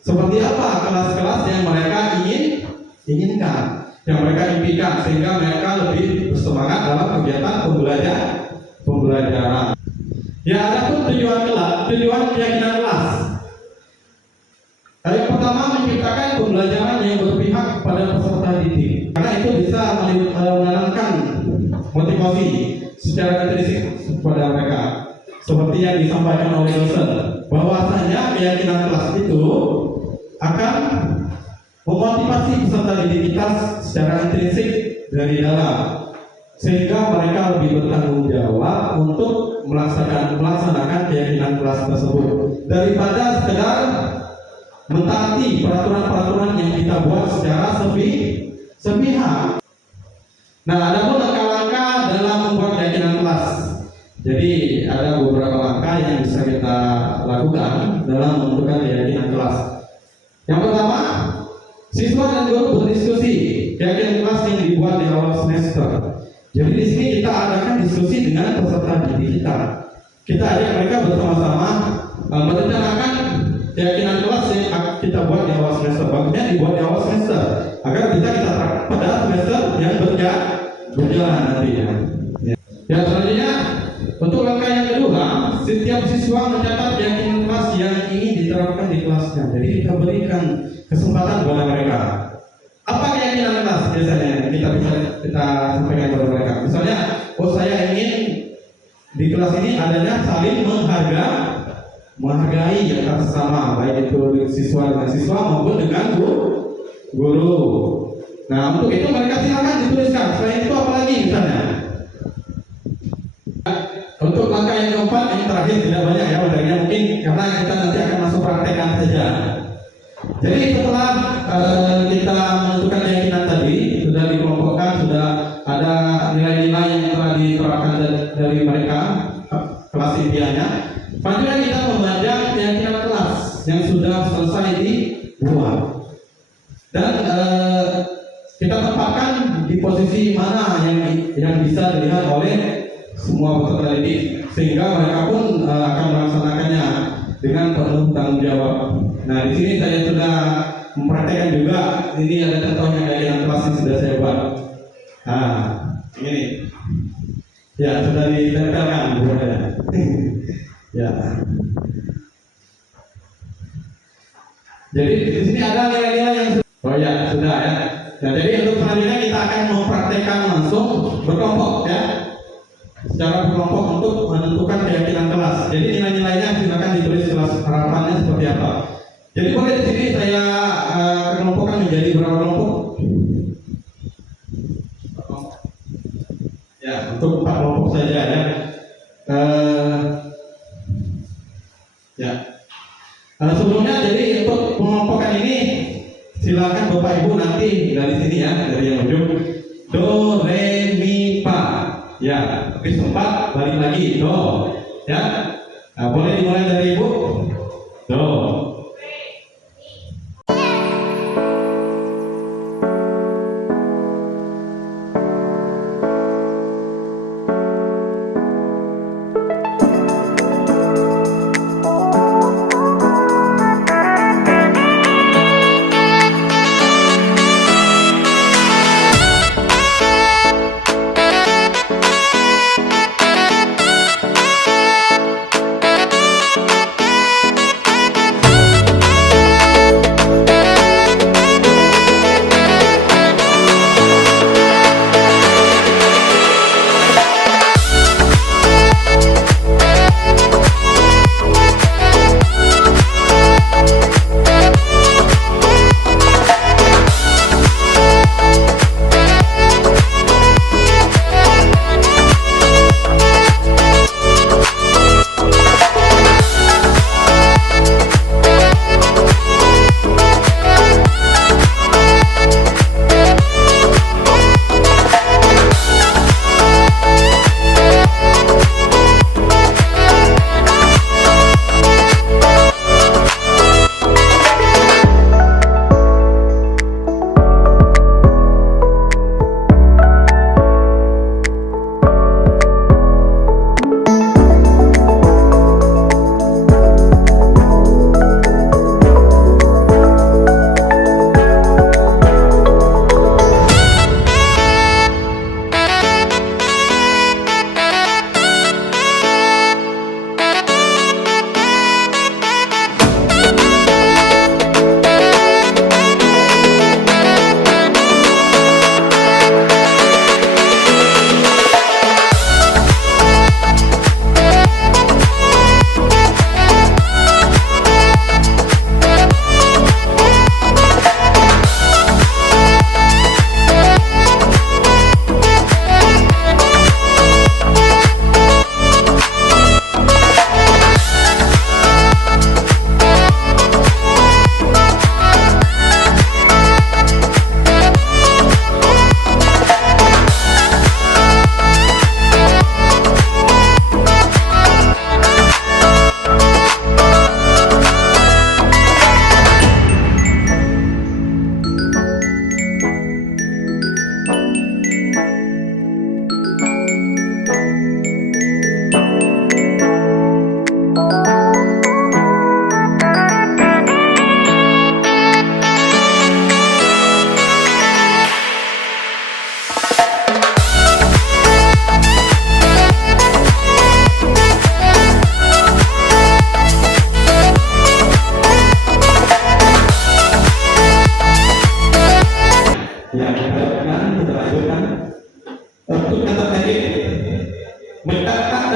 seperti apa kelas-kelas yang mereka inginkan, yang mereka impikan, sehingga mereka lebih bersemangat dalam kegiatan pembelajaran. Ya, ada pun tujuan keyakinan kelas. Yang pertama, menciptakan pembelajaran yang berpihak pada peserta didik, karena itu bisa menanamkan motivasi secara intrinsik kepada mereka. Seperti yang disampaikan oleh dosen, bahwasanya keyakinan kelas itu akan memotivasi peserta didik kita secara intrinsik dari dalam, sehingga mereka lebih bertanggung jawab kelas tersebut daripada sekedar mentaati peraturan-peraturan yang kita buat secara sepihak. Nah, ada pun langkah-langkah dalam membuat keyakinan kelas. Jadi ada beberapa langkah yang bisa kita lakukan dalam menentukan keyakinan kelas. Yang pertama, siswa dan guru berdiskusi keyakinan kelas yang dibuat di awal semester. Jadi di sini kita adakan diskusi dengan peserta didik kita. Kita ajak mereka bersama-sama merencanakan keyakinan kelas yang kita buat di awal semester. Bagusnya dibuat di awal semester agar kita terapkan pada semester yang berjalan nantinya. Ya, selanjutnya untuk langkah yang kedua, setiap siswa mencatat keyakinan kelas yang ingin diterapkan di kelasnya. Jadi kita berikan kesempatan kepada mereka. Apa keyakinan kelas biasanya kita sampaikan kepada mereka? Misalnya, saya ingin di kelas ini adanya saling menghargai antar sesama, baik itu siswa dengan siswa maupun dengan guru. Nah, untuk itu mereka silakan dituliskan. Selain itu apa lagi misalnya? Untuk langkah yang keempat, yang terakhir tidak banyak ya materinya, mungkin karena kita nanti akan masuk praktekan saja. Jadi setelah kita menentukan keyakinan tadi, sudah dikelompokkan, sudah ada nilai-nilai yang telah diterapkan dari mereka kelas impiannya. Selanjutnya kita membaca keyakinan kelas yang sudah selesai dibuat dan kita tempatkan di posisi mana yang bisa dilihat oleh semua peserta didik, sehingga mereka pun akan melaksanakannya dengan penuh tanggung jawab. Nah, di sini saya sudah mempraktekkan juga. Ini ada contohnya keyakinan kelas yang sudah saya buat. Nah, ini ya sudah ditempelkan buatnya. Ya. Jadi di sini ada nilai-nilai yang sudah ya. Nah, jadi untuk selanjutnya kita akan mempraktekkan langsung berkelompok ya. Secara berkelompok untuk menentukan keyakinan kelas. Jadi nilai-nilainya silakan ditulis kelas harapannya seperti apa. Jadi boleh di sini saya kelompokkan menjadi berapa kelompok? Ya, untuk 4 kelompok saja ya. Sebelumnya jadi untuk pengelompokan ini silakan Bapak Ibu nanti dari sini ya, dari yang ujung do re mi fa ya, tapi sempat balik lagi do ya. Nah, boleh dimulai dari Ibu do.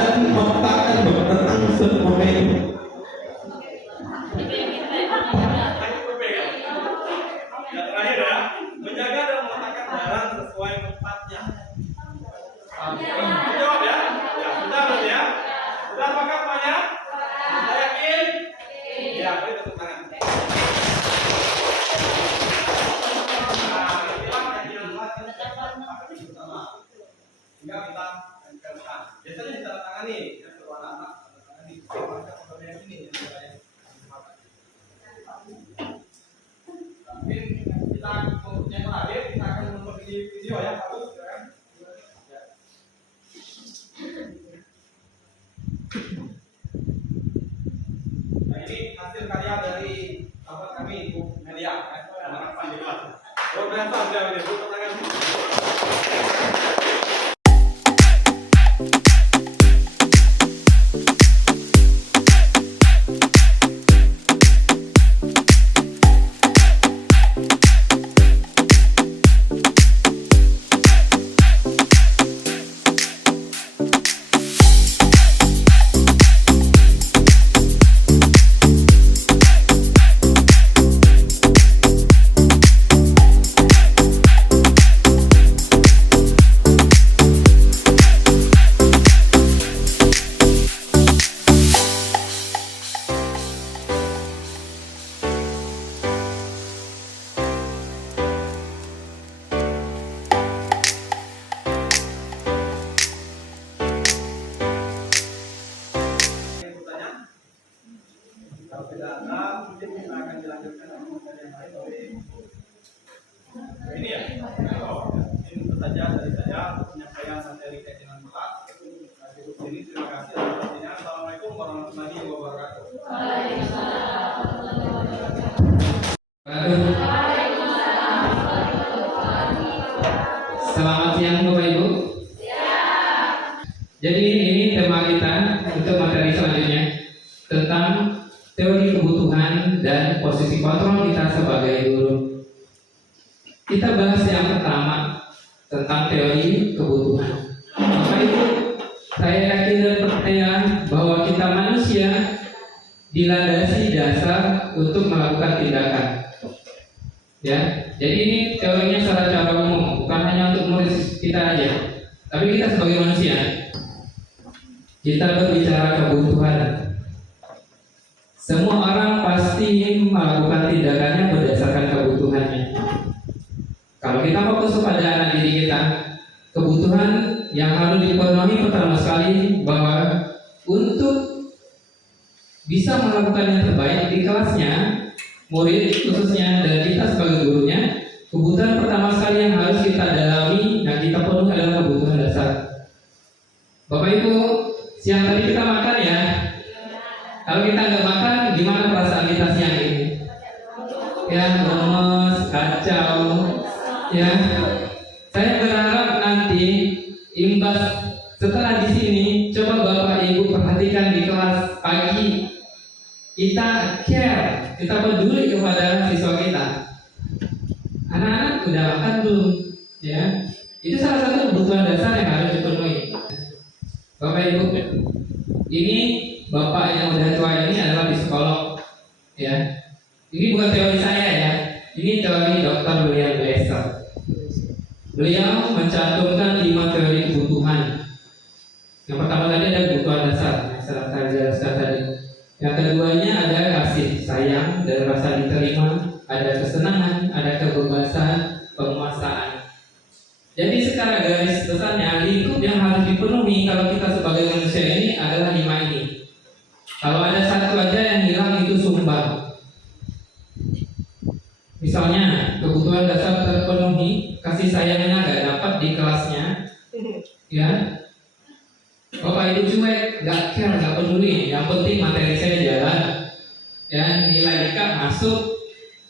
dan meletakkan tentang semuanya. Yang terakhir ya, menjaga dan meletakkan barang sesuai tempatnya. Jawab ya. Ya, sudah berarti ya. Sudah apakah semuanya? Sudah yakin? Ya, beri tepuk tangan. Hingga kita tempelkan. Biasanya ditandatangani ya, seluruh anak tandatangani. Kalau yang ini mungkin kita untuk yang terakhir kita akan memperbaiki video ya, bagus kan? Ya. Nah, ini hasil karya dari sahabat kami Ibu Melia, anak Panjaitan. Luar biasa dia ini, tepuk tangan. Kalau tidak ada, mungkin kita akan dilanjutkan dengan materi yang lain oleh ini ya. Ini saja dari saya untuk penyampaian materi kajian kelas. Cukup sini, terima kasih atas perhatiannya. Assalamualaikum warahmatullahi wabarakatuh. Selamat siang Bapak Ibu. Jadi ini tema kita untuk materi selanjutnya tentang teori kebutuhan dan posisi kontrol kita sebagai guru. Kita bahas yang pertama tentang teori kebutuhan. Bapak Ibu, saya yakin dan percaya bahwa kita manusia dilandasi dasar untuk melakukan tindakan. Ya, jadi ini teorinya secara umum, bukan hanya untuk murid kita aja, tapi kita sebagai manusia. Kita berbicara kebutuhan. Semua orang pasti melakukan tindakannya berdasarkan kebutuhannya. Kalau kita fokus pada anak didik kita, kebutuhan yang harus dipenuhi pertama sekali bahwa untuk bisa melakukan yang terbaik di kelasnya, murid khususnya dan kita sebagai gurunya, kebutuhan pertama sekali yang harus kita dalami dan kita penuhi adalah kebutuhan dasar. Bapak Ibu, siang tadi kita makan ya. Kalau kita nggak makan, gimana perasaan kita siang ini? Ya, lemes, kacau. Ya, saya berharap nanti imbas setelah di sini, coba Bapak Ibu perhatikan di kelas pagi. Kita care, kita peduli kepada siswa kita. Anak-anak udah makan belum? Ya, itu salah satu kebutuhan dasar yang harus dipenuhi. Bapak Ibu, ini Bapak yang udah tua ini adalah psikolog, ya. Ini bukan teori saya ya, ini teori Dr. William Glasser. Beliau mencantumkan 5 teori kebutuhan. Yang pertama tadi ada kebutuhan dasar, yang saya jelaskan tadi. Yang keduanya ada kasih sayang dan rasa diterima, ada kesenangan, ada kebebasan, penguasaan. Jadi secara garis besarnya lingkup yang harus dipenuhi kalau kita sebagai manusia ini adalah 5 ini. Kalau ada satu aja yang hilang itu sumbang. Misalnya kebutuhan dasar terpenuhi, kasih sayangnya nggak dapat di kelasnya, ya. Bapak Ibu cuek, nggak care, nggak peduli. Yang penting materi saya jalan, ya, nilai IK masuk,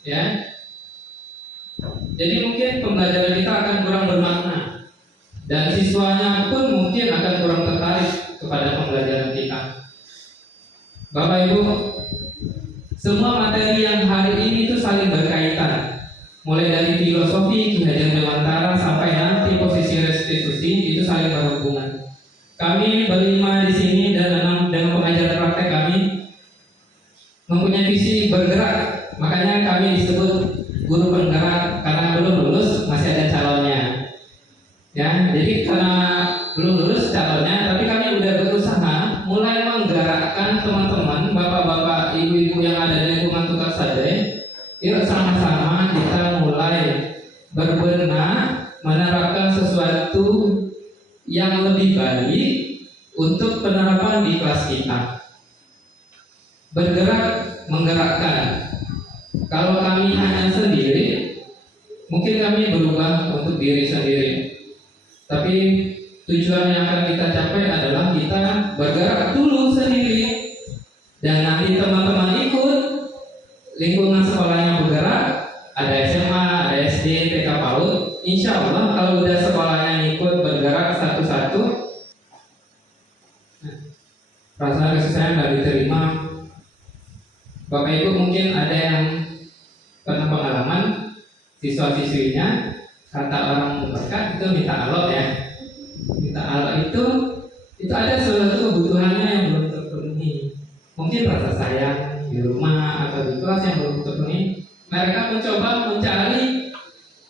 ya. Jadi mungkin pembelajaran kita akan kurang bermakna, dan siswanya pun mungkin akan kurang tertarik kepada pembelajaran kita. Bapak Ibu, semua materi yang hari ini itu saling berkaitan, mulai dari filosofi Ki Hajar Dewantara sampai nanti posisi restitusi itu saling berhubungan. kami berlima di sini dan dengan pengajar praktek kami mempunyai visi bergerak. Makanya kami disebut guru penggerak karena belum lulus, masih ada calonnya. Ya, jadi karena belum lulus calonnya, tapi kami udah berusaha mulai menggerakkan teman-teman, bapak-bapak, ibu-ibu yang ada di lingkungan Tukar Sadai. Yuk sama-sama kita mulai berbenah menerapkan sesuatu yang lebih baik untuk penerapan di kelas kita. Bergerak, menggerakkan. Kalau kami hanya sendiri, mungkin kami berubah untuk diri sendiri. Tapi tujuan yang akan kita capai adalah kita bergerak dulu sendiri, dan nanti teman-teman ikut lingkungan sekolah yang bergerak. Ada SMA, ada SD, TK, PAUD. Insya Allah kalau udah sekolahnya ikut bergerak satu-satu, perasaan kasih sayang nggak diterima. Bapak Ibu mungkin ada yang pernah pengalaman siswa-siswinya kata orang berkat itu minta alok ya. Minta alok itu ada suatu kebutuhannya yang belum terpenuhi. Mungkin rasa sayang di rumah atau di kelas yang belum terpenuhi. Mereka mencoba mencari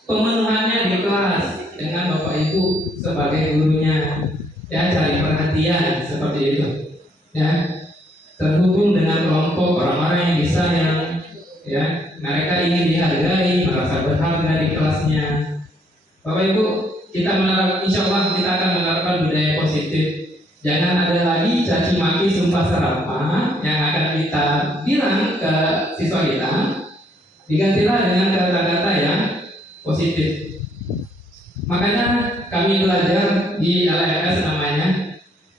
pemenuhannya di kelas dengan Bapak Ibu sebagai gurunya. Ya, cari perhatian seperti itu. Ya, terhubung dengan kelompok orang-orang yang bisa yang ya mereka ingin dihargai, merasa berharga di kelasnya. Bapak Ibu, kita insya Allah kita akan menerapkan budaya positif. Jangan ada lagi caci maki, sumpah serapah yang akan kita bilang ke siswa kita. Digantilah dengan kata-kata yang positif. Makanya kami belajar di LMS namanya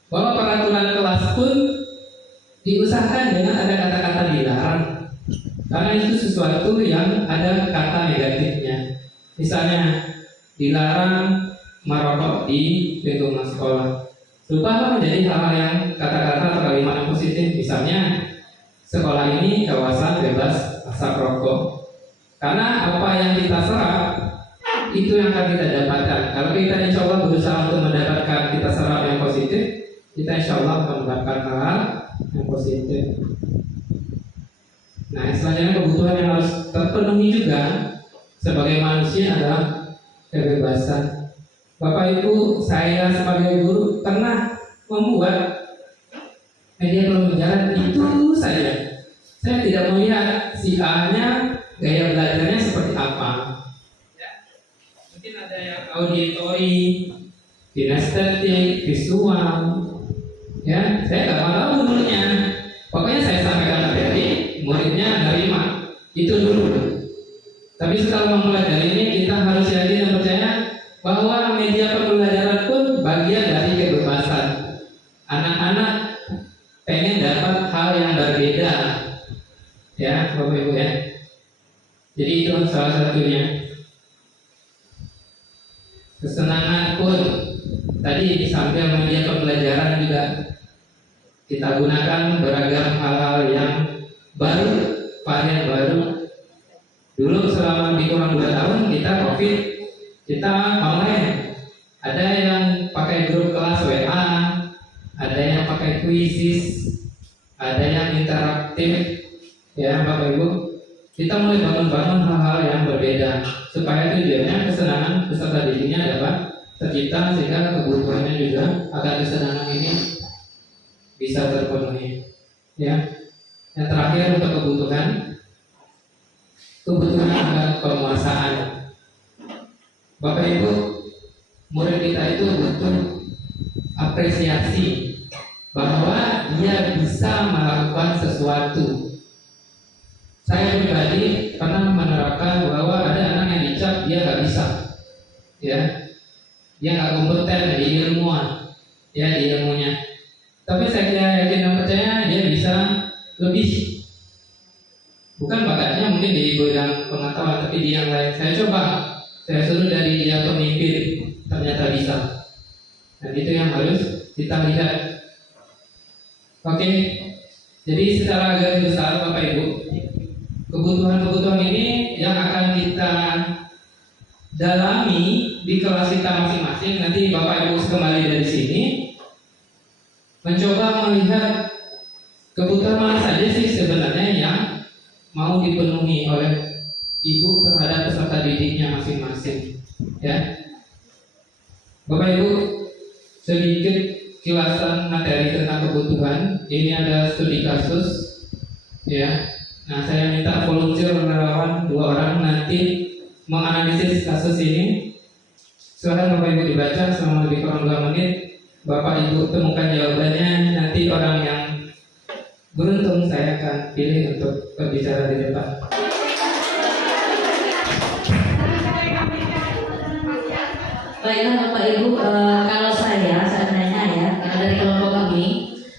bahwa peraturan kelas pun diusahakan dengan ada kata-kata dilarang, karena itu sesuatu yang ada kata negatifnya. Misalnya dilarang merokok di lingkungan sekolah. Rubahlah menjadi hal-hal yang kata-kata atau kalimat yang positif. Misalnya sekolah ini kawasan bebas asap rokok. Karena apa yang kita serap itu yang akan kita dapatkan. Kalau kita insya Allah berusaha untuk mendapatkan kita serap yang positif, kita insya Allah akan mendapatkan hal yang positif. Nah, selanjutnya kebutuhan yang harus terpenuhi juga sebagai manusia adalah kebebasan. Bapak Ibu, saya sebagai guru pernah membuat media pembelajaran itu saja. Saya tidak melihat si A-nya gaya belajarnya seperti apa. Ya, mungkin ada yang auditori, kinestetik, visual. Ya, saya nggak mau tahu dulunya. Pokoknya saya sampaikan materi, muridnya nerima. Itu dulu. Tapi setelah memulai dari ini, kita harus yakin dan percaya bahwa media pembelajaran pun bagian dari kebebasan. Anak-anak pengen dapat hal yang berbeda, ya Bapak Ibu ya. Jadi itu salah satunya. Kesenangan pun tadi sambil media pembelajaran juga kita gunakan beragam hal-hal yang baru, varian baru. Dulu selama lebih kurang 2 tahun kita COVID, kita online. Ada yang pakai grup kelas WA, ada yang pakai quizzes, ada yang interaktif. Ya Bapak Ibu, kita mulai bangun-bangun hal-hal yang berbeda supaya tujuannya kesenangan peserta didiknya dapat tercipta, sehingga kebutuhannya juga agar kesenangan ini bisa terpenuhi. Ya, yang terakhir untuk kebutuhan agar penguasaan. Bapak Ibu, murid kita itu butuh apresiasi bahwa dia bisa melakukan sesuatu. Saya pribadi pernah menerapkan bahwa ada anak yang dicap dia nggak bisa, ya, dia nggak kompeten di ilmuwan, ya di ilmunya. Tapi saya yakin dan percaya dia bisa lebih. Bukan bakatnya mungkin di bidang pengetahuan, tapi di yang lain. Saya coba, saya suruh dari dia pemimpin, ternyata bisa. Dan itu yang harus kita lihat. Oke, jadi secara garis besar Bapak Ibu, kebutuhan-kebutuhan ini yang akan kita dalami di kelas kita masing-masing. Nanti Bapak Ibu kembali dari sini, mencoba melihat kebutuhan mana saja sih sebenarnya yang mau dipenuhi oleh ibu terhadap peserta didiknya masing-masing. Ya, Bapak Ibu, sedikit kilasan materi tentang kebutuhan. Ini ada studi kasus, ya. Nah, saya minta volunteer relawan 2 orang nanti menganalisis kasus ini. Silahkan Bapak Ibu dibaca selama lebih kurang 2 menit. Bapak Ibu temukan jawabannya. Nanti orang yang beruntung saya akan pilih untuk berbicara di depan. Baiklah Bapak Ibu, kalau saya seandainya ya dari kelompok kami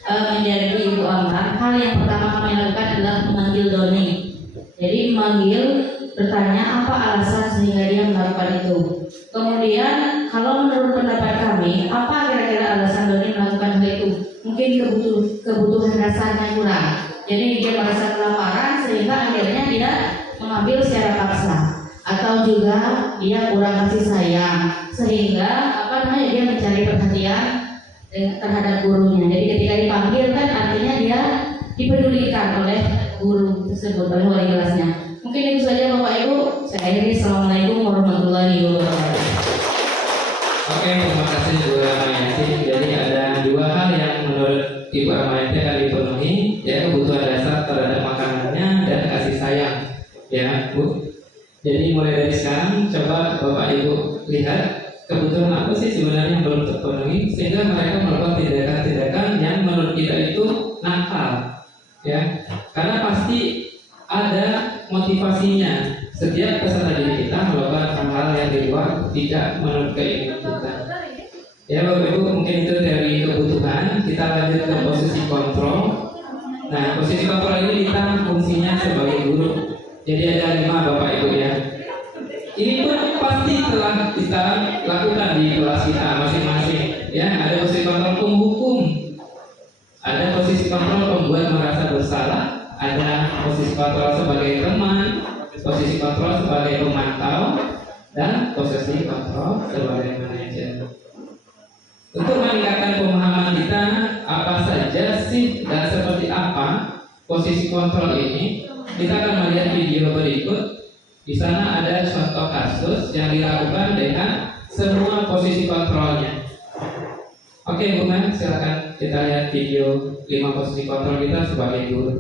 menjadi Ibu Amar, hal yang pertama kami lakukan adalah memanggil Doni. Jadi memanggil, bertanya apa alasan sehingga dia melakukan itu. Kemudian kalau menurut pendapat kami, apa kira-kira alasan Doni melakukan hal itu? Mungkin kebutuhan dasarnya kurang. Jadi dia merasa kelaparan sehingga akhirnya dia mengambil secara paksa. Atau juga dia kurang kasih sayang sehingga dia mencari perhatian terhadap gurunya. Jadi ketika dipanggil kan artinya dia dipedulikan oleh guru tersebut, oleh wali kelasnya. Mungkin itu saja Bapak Ibu. Saya akhiri. Assalamualaikum warahmatullahi wabarakatuh. Oke, terima kasih Bu Ramayati. Jadi ada 2 hal yang menurut Ibu Ramayati akan dipenuhi, ya, kebutuhan dasar terhadap makanannya dan kasih sayang, ya Bu. Jadi mulai dari sekarang coba Bapak Ibu lihat kebutuhan apa sih sebenarnya yang belum terpenuhi sehingga mereka melakukan tindakan-tindakan yang menurut kita itu nakal, ya. Karena pasti ada motivasinya. Setiap peserta didik kita melakukan hal-hal yang di luar tidak menurut keinginan kita. Ya Bapak Ibu, mungkin itu dari kebutuhan. Kita lanjut ke posisi kontrol. Nah, posisi kontrol ini kita fungsinya sebagai guru. Jadi ada 5 Bapak Ibu ya. Ini pun pasti telah kita lakukan di kelas kita masing-masing. Ya, ada posisi kontrol penghukum, ada posisi kontrol pembuat merasa bersalah, ada posisi kontrol sebagai teman, posisi kontrol sebagai pemantau, dan posisi kontrol sebagai manajer. Untuk meningkatkan pemahaman kita apa saja sih dan seperti apa posisi kontrol ini, kita akan melihat video berikut. Di sana ada contoh kasus yang dilakukan dengan semua posisi kontrolnya. Oke Bu Men, silakan kita lihat video 5 posisi kontrol kita sebagai guru.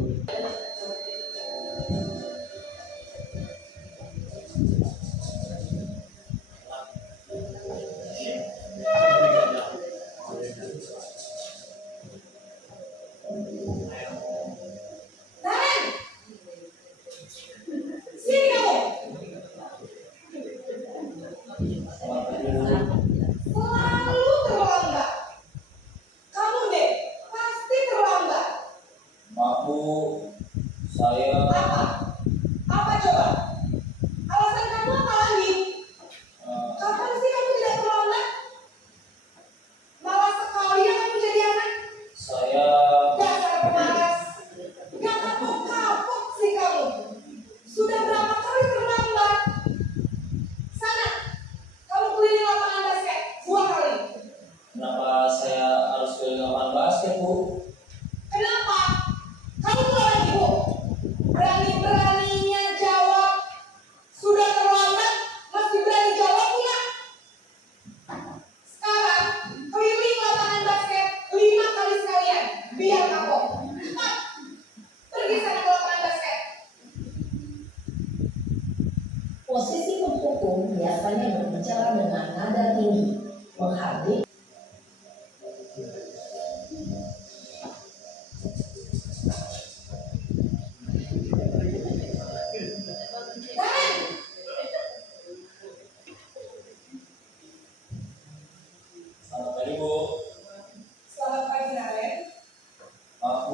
Posisi penghukum biasanya berbicara dengan nada tinggi, menghardik. Selamat pagi Bu. Selamat pagi Naren. Maaf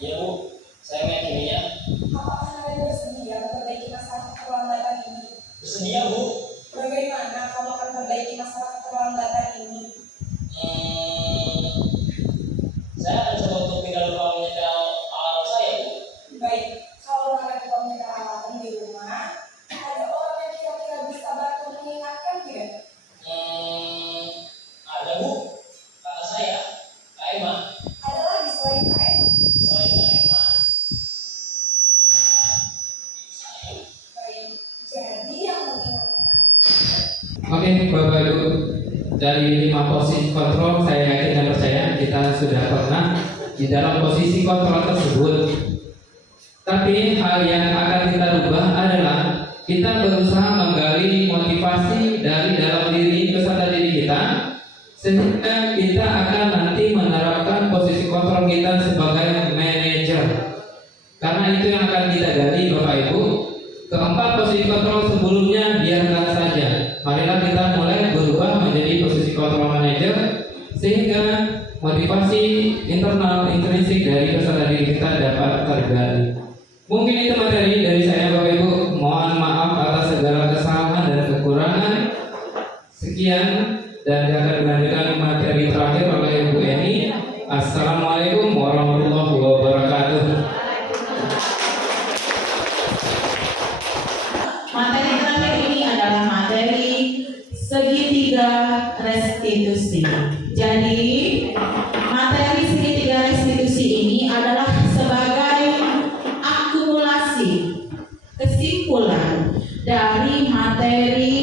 Iya Bu, saya meyakininya. Apakah kalian bersedia memperbaiki masalah keterlambatan ini? Bersedia Bu. Bagaimana kamu akan memperbaiki masalah keterlambatan ini? Saya akan coba untuk tidak lupa menyetel alarm saya Bu. Baik, kalau kalian lupa menyetel alarm di rumah, ada orang yang kira-kira bisa bantu mengingatkan tidak? Ada Bu, kakak saya, Kak Emma. Ada lagi selain Kak Emma? Selain Kak Emma, Baik, jadi yang mengingatkan Oke, Bapak Ibu, dari 5 posisi kontrol saya yakin dan percaya kita sudah pernah di dalam posisi kontrol tersebut. Tapi hal yang akan kita rubah adalah kita berusaha menggali motivasi dari dalam diri peserta didik kita, sehingga kita akan nanti menerapkan posisi kontrol kita sebagai manajer. Karena itu yang akan kita gali Bapak Ibu. Keempat posisi kontrol sebelumnya biarkan saja. Marilah kita mulai berubah menjadi posisi kontrol manager, sehingga motivasi internal intrinsik dari peserta didik kita dapat tergali. Mungkin itu materi dari saya Bapak Ibu. Mohon maaf atas segala kesalahan dan kekurangan. Sekian, dan akan dilanjutkan materi terakhir oleh Ibu Eni. Assalamualaikum warahmatullahi wabarakatuh. Materi terakhir ini adalah materi segitiga restitusi. Jadi, materi segitiga restitusi ini adalah sebagai akumulasi kesimpulan dari materi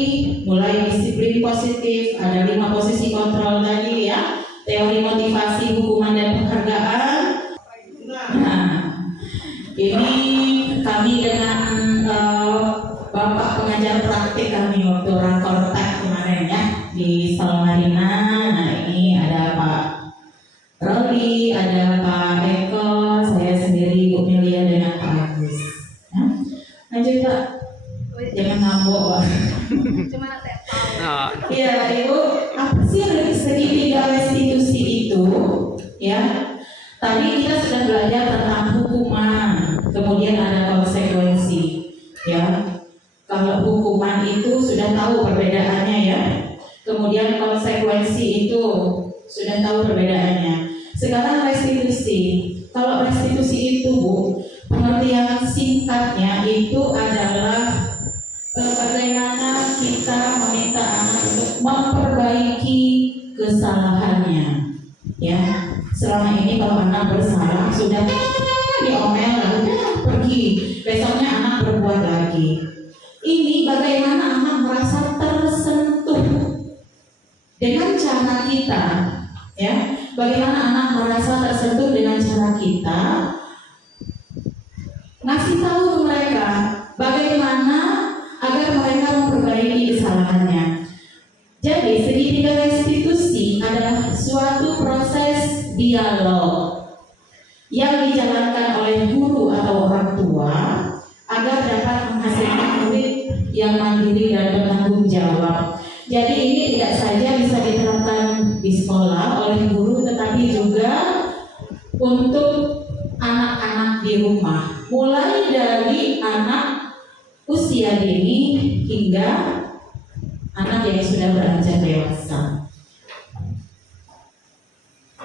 mulai disiplin positif, ada 5 posisi kontrol tadi ya, teori motivasi, hukuman dan penghargaan. Nah, ini kami dengan Bapak pengajar praktik kami waktu rakortak kemarin ya di Salmarina. Nah, ini ada Pak Roli, ada Pak Eko, saya sendiri Bu Melia dengan Pak Agus. Ya. Lanjut Pak, jangan ngambok Pak. Cuma nanti Iya Ibu, apa sih segitiga restitusi itu? Ya, tadi kita sudah belajar tentang hukuman, kemudian ada konsekuensi. Ya, kalau hukuman itu sudah tahu perbedaannya ya. Kemudian konsekuensi itu sudah tahu perbedaannya. Sekarang restitusi. Kalau restitusi itu Bu, pengertian singkatnya itu adalah bagaimana kita meminta anak untuk memperbaiki kesalahannya. Ya, selama ini kalau anak bersalah sudah diomel lalu pergi, besoknya anak berbuat lagi. Ini bagaimana anak merasa tersentuh dengan cara kita, ya. Bagaimana anak merasa tersentuh dengan cara kita ngasih tahu ke mereka bagaimana agar mereka memperbaiki kesalahannya. Jadi segitiga restitusi adalah suatu proses dialog yang dijalankan oleh guru atau orang tua agar dapat menghasilkan murid yang mandiri dan bertanggung jawab. Jadi ini tidak saja bisa diterapkan di sekolah oleh guru, tetapi juga untuk anak-anak di rumah, mulai dari anak usia dini hingga anak yang sudah beranjak dewasa.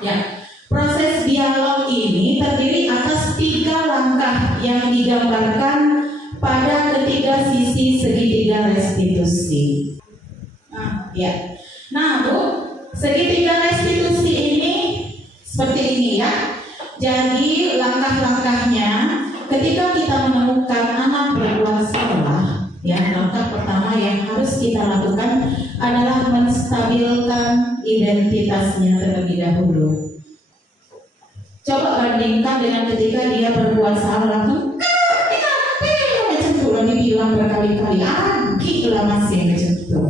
Ya, proses dialog ini terdiri atas 3 langkah yang digambarkan pada ketiga sisi segitiga restitusi. Ya. Nah, Bu, segitiga restitusi ini seperti ini ya. Jadi langkah-langkahnya ketika kita menemukan anak berbuat salah, ya, langkah pertama yang harus kita lakukan adalah menstabilkan identitasnya terlebih dahulu. Coba bandingkan dengan ketika dia berbuat salah, macam itu lagi bilang berkali-kali, gila masih macam itu.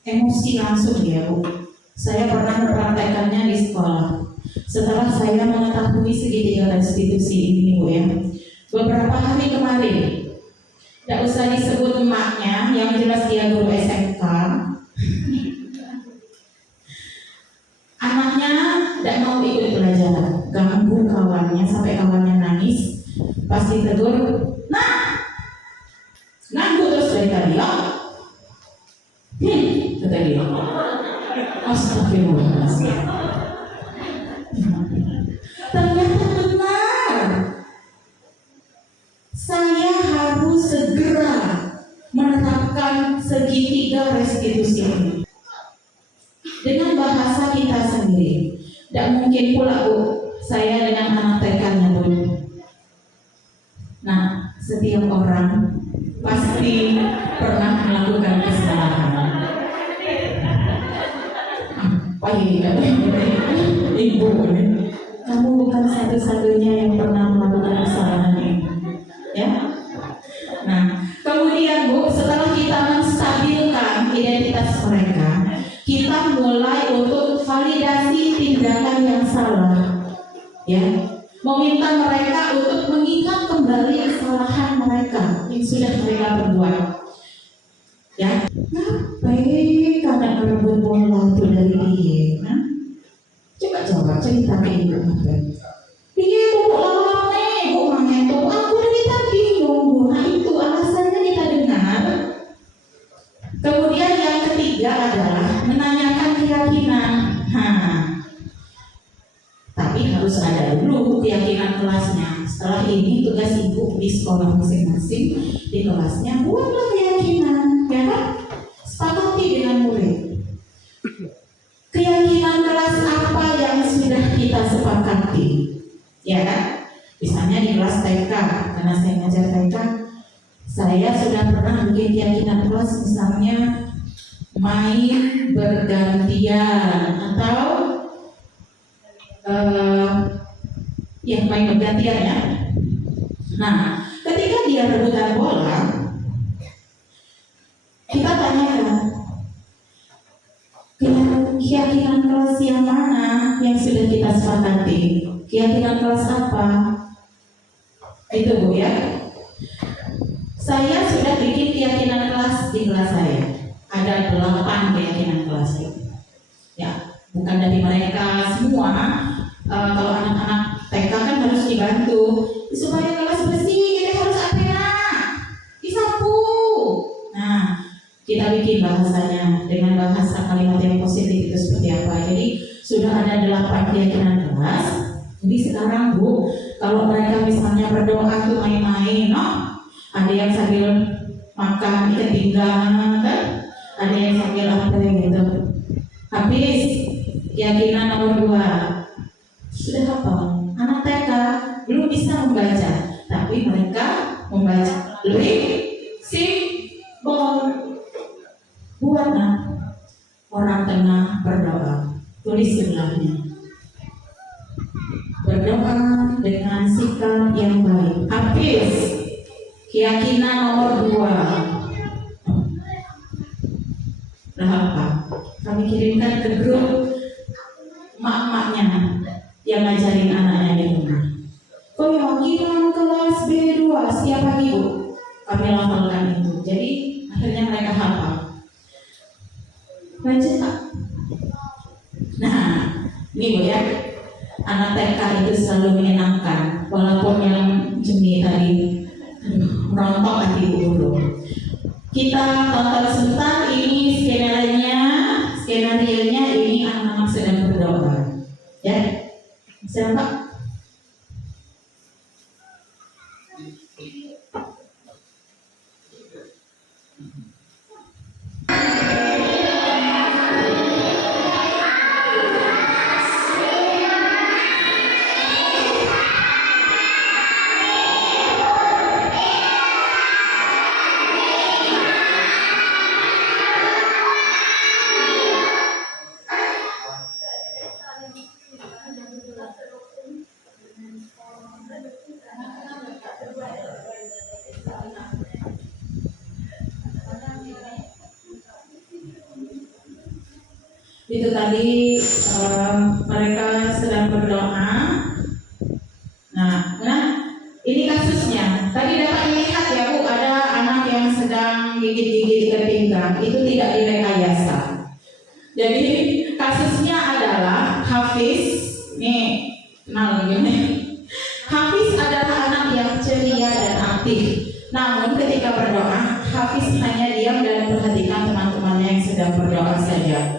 Emosi langsung ya Bu. Saya pernah mempraktekannya di sekolah. Setelah saya mengetahui segitiga restitusi ini Bu ya, beberapa hari kemarin, tidak usah disebut emaknya, yang jelas dia guru SMK. Anaknya tidak mau ikut pelajaran, ganggu kawannya sampai kawan Astagfirullahaladzim. Ternyata benar. Saya harus segera menerapkan segitiga restitusi ini dengan bahasa kita sendiri. Tidak mungkin pula Bu, saya dengan anak TK-nya Bu. Nah, setiap orang pasti pernah melakukan kesalahan. Apa ini? Ibu, kamu bukan satu-satunya yang pernah melakukan kesalahan ini, ya. Nah, kemudian Bu, setelah kita menstabilkan identitas mereka, kita mulai untuk validasi tindakan yang salah, ya. Meminta mereka untuk mengingat kembali kesalahan mereka yang sudah mereka perbuat, ya. Ngapain karena merebut bola itu dari dia? Nah, coba cerita ke ibu ngapain? Dia tuh lama nih, bu main tuh aku dari tadi nunggu. Nah itu alasannya kita dengar. Kemudian yang ketiga adalah menanyakan keyakinan. Tapi harus ada dulu keyakinan kelasnya. Setelah ini tugas ibu di sekolah masing-masing di kelasnya buatlah keyakinan, ya kan? Sepakati dengan murid. Keyakinan kelas apa yang sudah kita sepakati, ya kan? Misalnya di kelas TK, karena saya ngajar TK, saya sudah pernah bikin keyakinan kelas, misalnya main bergantian atau yang main bergantian ya. Nah, ketika dia rebutan bola, kita tanyakan keyakinan kelas yang mana yang sudah kita sepakati, keyakinan kelas apa? Itu Bu ya. Saya sudah bikin keyakinan kelas di kelas saya. Ada 8 keyakinan kelas ya, bukan dari mereka semua. Kalau anak-anak TK kan harus dibantu supaya kelas bersih, kita harus apa? Disapu. Nah, kita bikin bahasanya dengan bahasa kalimat yang positif itu seperti apa. Jadi sudah ada 8 keyakinan kelas. Jadi sekarang Bu, kalau mereka misalnya berdoa tuh main-main, ada yang sambil makan ikan pinggang kan, ada yang sambil apa gitu. Habis keyakinan nomor 2 sudah hafal. Anak TK belum bisa membaca, tapi mereka membaca simbol. Buatlah orang tengah berdoa, tulis sebelahnya. Berdoa dengan sikap yang baik. Habis keyakinan nomor 2. Apa? Kami kirimkan ke grup mak-maknya yang ngajarin anaknya di rumah. Keyakinan kelas B2 setiap pagi Bu, kami hafalkan itu. Jadi akhirnya mereka hafal. Lanjut Pak. Nah, ini Bu ya, anak TK itu selalu menyenangkan, walaupun yang Jemi tadi merontok hati guru. Kita tonton sebentar, ini skenario-nya ini anak-anak sedang berdoa, ya. Siapa? Itu tadi mereka sedang berdoa. Nah, ini kasusnya. Tadi dapat dilihat ya Bu, ada anak yang sedang gigit-gigit ikan pinggang. Itu tidak direkayasa. Jadi kasusnya adalah Hafiz. Nih, kenal gini. Hafiz adalah anak yang ceria dan aktif. Namun ketika berdoa, Hafiz hanya diam dan perhatikan teman-temannya yang sedang berdoa saja.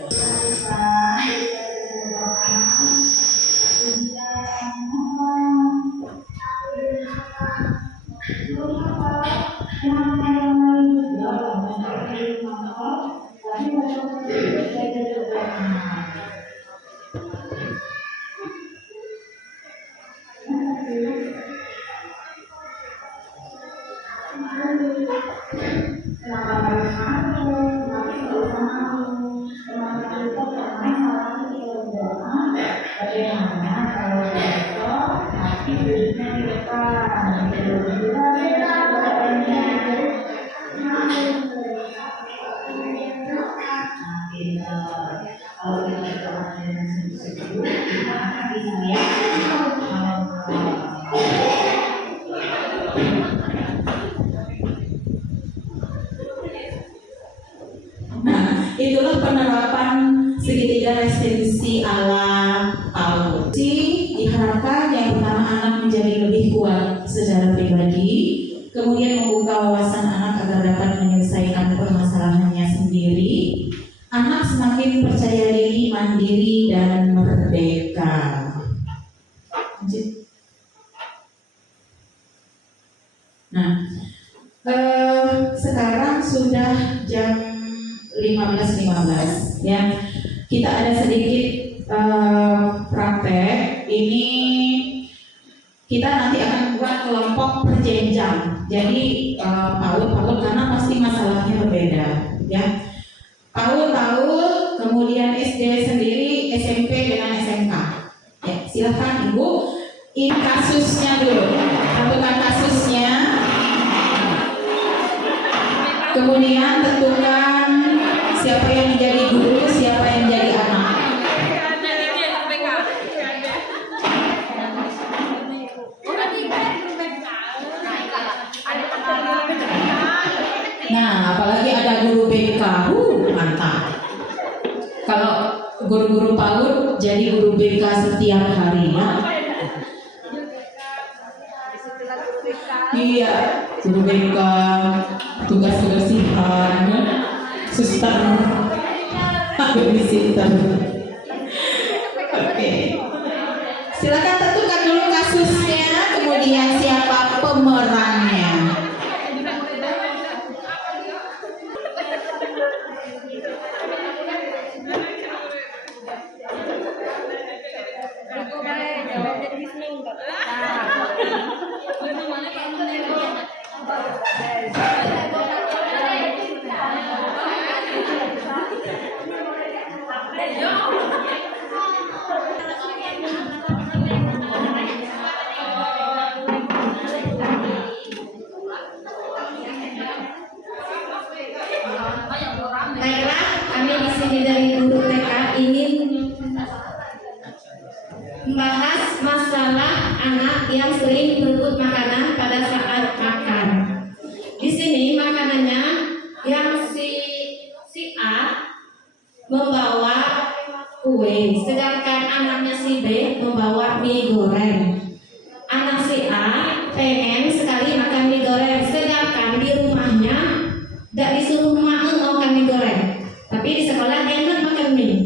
Nah, itulah penerapan segitiga restensi ala Paulus. Diharapkan yang pertama anak menjadi lebih kuat secara pribadi, kemudian membuka wawasan anak agar dapat menyelesaikan permasalahannya sendiri. Anak semakin percaya diri, mandiri, dan merdeka. Nah, sekarang sudah jam 15.15 ya. Kita ada sedikit praktek. Ini kita nanti akan buat kelompok berjenjang. Jadi PAUD karena pasti masalahnya berbeda ya. PAUD, kemudian SD sendiri, SMP dengan SMK. Ya, silakan Ibu. Ini kasusnya dulu. Tentukan kasusnya. Kemudian tentukan siapa yang menjadi guru, siapa yang menjadi anak. Nah, apalagi ada guru BK, mantap. Kalau guru-guru PAUD jadi guru BK setiap hari ya. Iya, guru BK, tugas-tugas simpan, suster, babysitter. Oke. Silakan tentukan dulu kasusnya, kemudian siapa pemerannya. Baiklah, kami di sini dari guru TK ingin membahas masalah anak yang sering berebut makanan pada saat makan. Di sini makanannya yang si A membawa kue, sedangkan anaknya si B membawa mie goreng. Anak si A pengen sekali makan mie goreng, sedangkan di rumahnya tidak disuruh makan mie goreng, tapi di sekolah dia enak makan mie.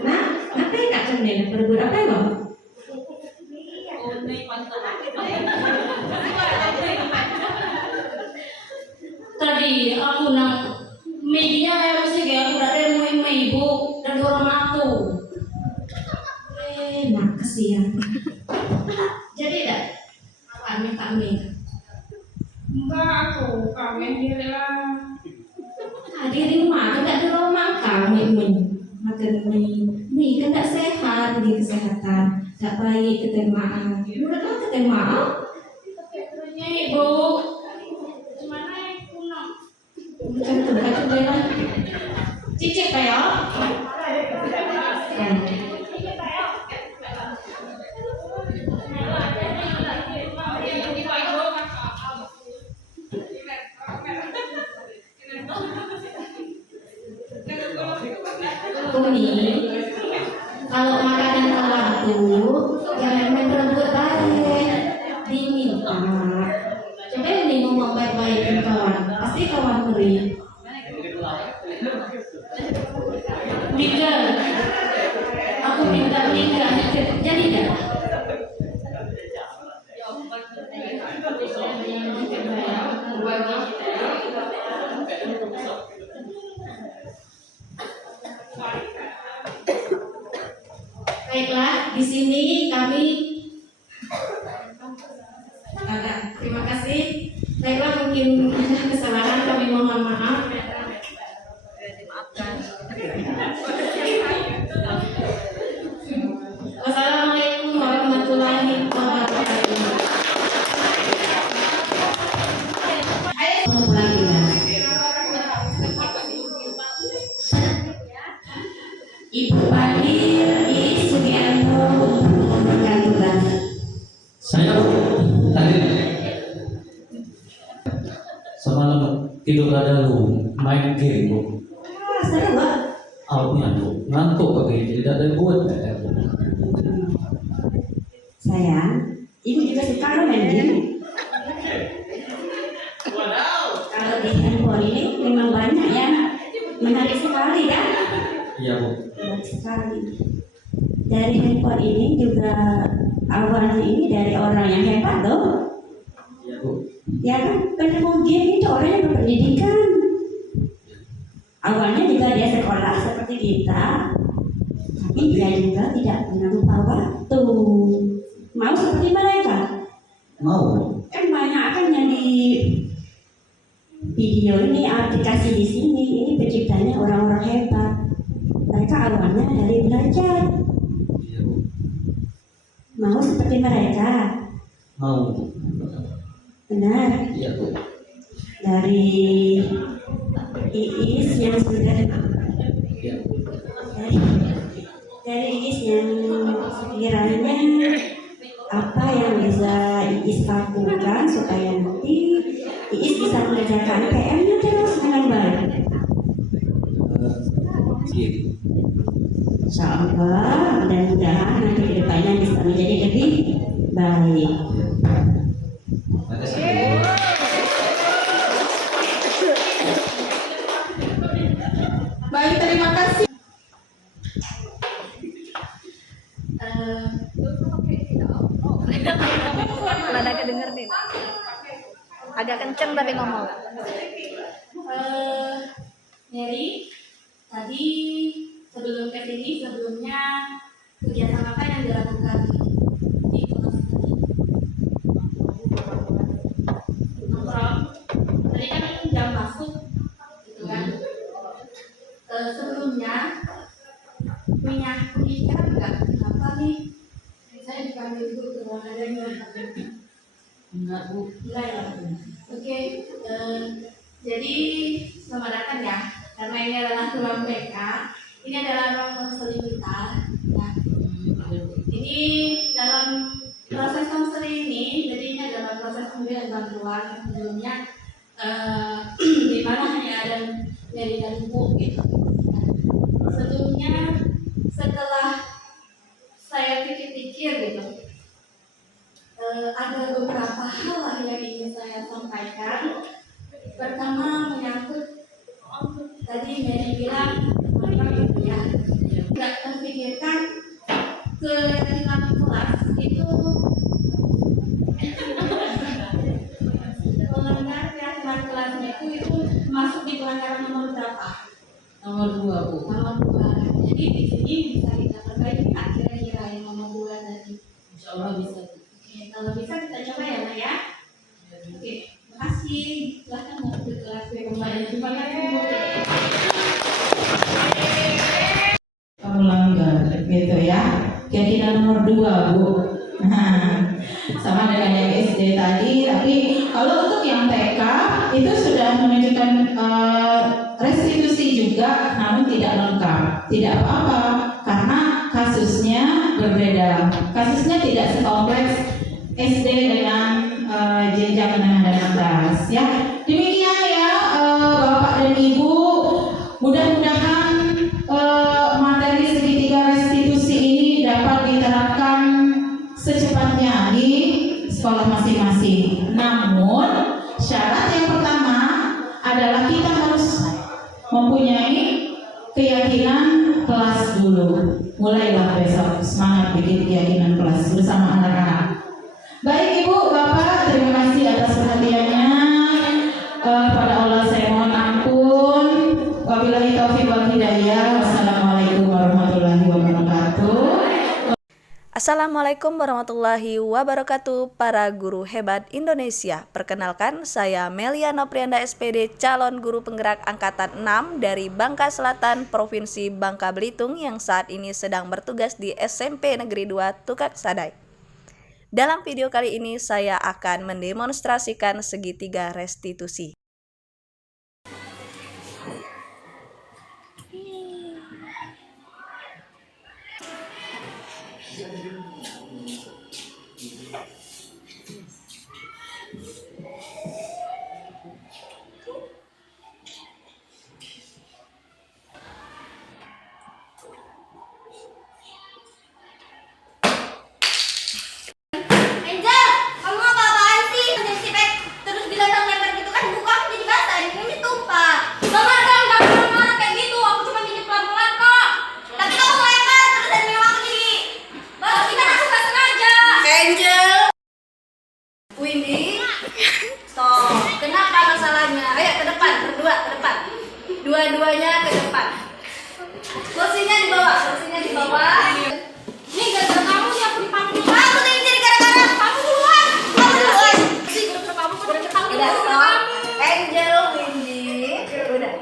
Nah, apa yang kak cendil? Berebut apa ya bang? Tadi aku nak media yang mesti kayak aku dah demo ibu dan orang aku. Nah, kasihan. Jadi dah, makan Pak Mie. Enggak, aku kawin diri lah. Di rumah kan tak ada orang makan makan mie kan tak sehat bagi kesehatan, tak baik ketemaan. Menurut apa ketemaan? Ibu, gimana yang kuno? Bukan bela. Cicip ya. Umi, kalau makanan kawan tuh jangan main rebut balik, diminta. Coba Umi ngomong baik-baik ke kawan, pasti kawan beri. Miguel, aku minta Miguel, jadi dah. Baiklah, di sini kami terima kasih. Baiklah, mungkin ada kesalahan, kami mohon maaf. Wassalamualaikum warahmatullahi wabarakatuh. Ibu Fadil Sugianto untuk memberikan tugas. Saya tadi semalam tidur ada lu main game bu. Seru Pak. Awalnya bu ngantuk pakai tidak ada buat. Sayang, ibu juga suka main game. Kalau di handphone ini memang banyak ya, menarik sekali ya. Iya bu. Menarik sekali. Dari handphone ini juga awalnya ini dari orang yang hebat loh. Iya bu. Ya kan, penemu game itu orang yang berpendidikan. Awalnya juga dia sekolah seperti kita, tapi dia juga tidak pernah lupa waktu. Mau seperti mereka? Mau. Kan banyak kan yang di video ini, aplikasi di sini, ini penciptanya orang-orang hebat. Mereka awalnya dari belajar. Mau seperti mereka? Mau. Benar. Iya bu. Dari Iis yang sudah dari Iis yang sekiranya apa yang bisa Iis lakukan supaya nanti Iis bisa mengerjakan PR-nya terus dengan baik. Insya Allah, mudah-mudahan nanti ke depannya bisa menjadi lebih baik. Baik, terima kasih. Ada kedenger nih. Agak kenceng tapi ngomong. Mary, tadi sebelum ke sini sebelumnya kegiatan apa yang dilakukan di kelas tadi? Nongkrong. Tadi kan jam masuk, gitu kan? Sebelumnya punya pemikiran nggak apa nih? Saya dipanggil dulu ke ruangan dan enggak bu, enggak ya. Oke, jadi selamat datang ya. Karena ini adalah ruang BK, ini adalah ruang konseling kita. Nah, ini dalam proses konseling ini, jadi ini adalah proses pemberian bantuan sebelumnya, di mana hanya ada dari dan ibu gitu. Nah, sebelumnya setelah saya pikir-pikir gitu, ada beberapa hal lah yang ingin saya sampaikan. Pertama menyangkut tadi Mary bilang ya tidak terpikirkan keyakinan kelas itu melanggar keyakinan kelasnya itu masuk di pelanggaran nomor berapa? Nomor 2 bu. Nomor 2. Jadi di sini bisa kita perbaiki kira-kira yang nomor 2 tadi. Insya Allah bisa. Oke, kalau bisa kita coba ya Nak ya. Oke, makasih. Silahkan masuk ke kelas kembali. Terima kasih Bu. Melanggar gitu ya. Keyakinan nomor 2 bu. Nah, sama dengan yang SD tadi, tapi kalau untuk yang TK itu sudah menunjukkan restitusi juga, namun tidak lengkap. Tidak apa-apa karena kasusnya berbeda. Kasusnya tidak sekompleks SD dengan jenjang menengah dan atas ya. Demikian ya Bapak dan Ibu, mudah-mudahan materi segitiga restitusi ini dapat diterapkan secepatnya di sekolah masing-masing. Namun syarat yang pertama adalah kita harus mempunyai keyakinan kelas dulu. Mulailah besok semangat bikin keyakinan kelas bersama anak-anak. Baik Ibu, Bapak, terima kasih atas perhatiannya. Pada Allah saya mohon ampun. Wabillahi taufiq wal hidayah. Wassalamualaikum warahmatullahi wabarakatuh. Assalamualaikum warahmatullahi wabarakatuh para guru hebat Indonesia. Perkenalkan, saya Melia Noprianda SPD, calon guru penggerak angkatan 6 dari Bangka Selatan, Provinsi Bangka Belitung yang saat ini sedang bertugas di SMP Negeri 2 Tukak Sadai. Dalam video kali ini saya akan mendemonstrasikan segitiga restitusi. Dua-duanya ke depan. Kursinya di bawah, Ini gara-gara kamu sih aku dipanggil. Aku tadi jadi gara-gara kamu duluan. Sih gara-gara kamu udah ketangkep. Angel, Windy, udah.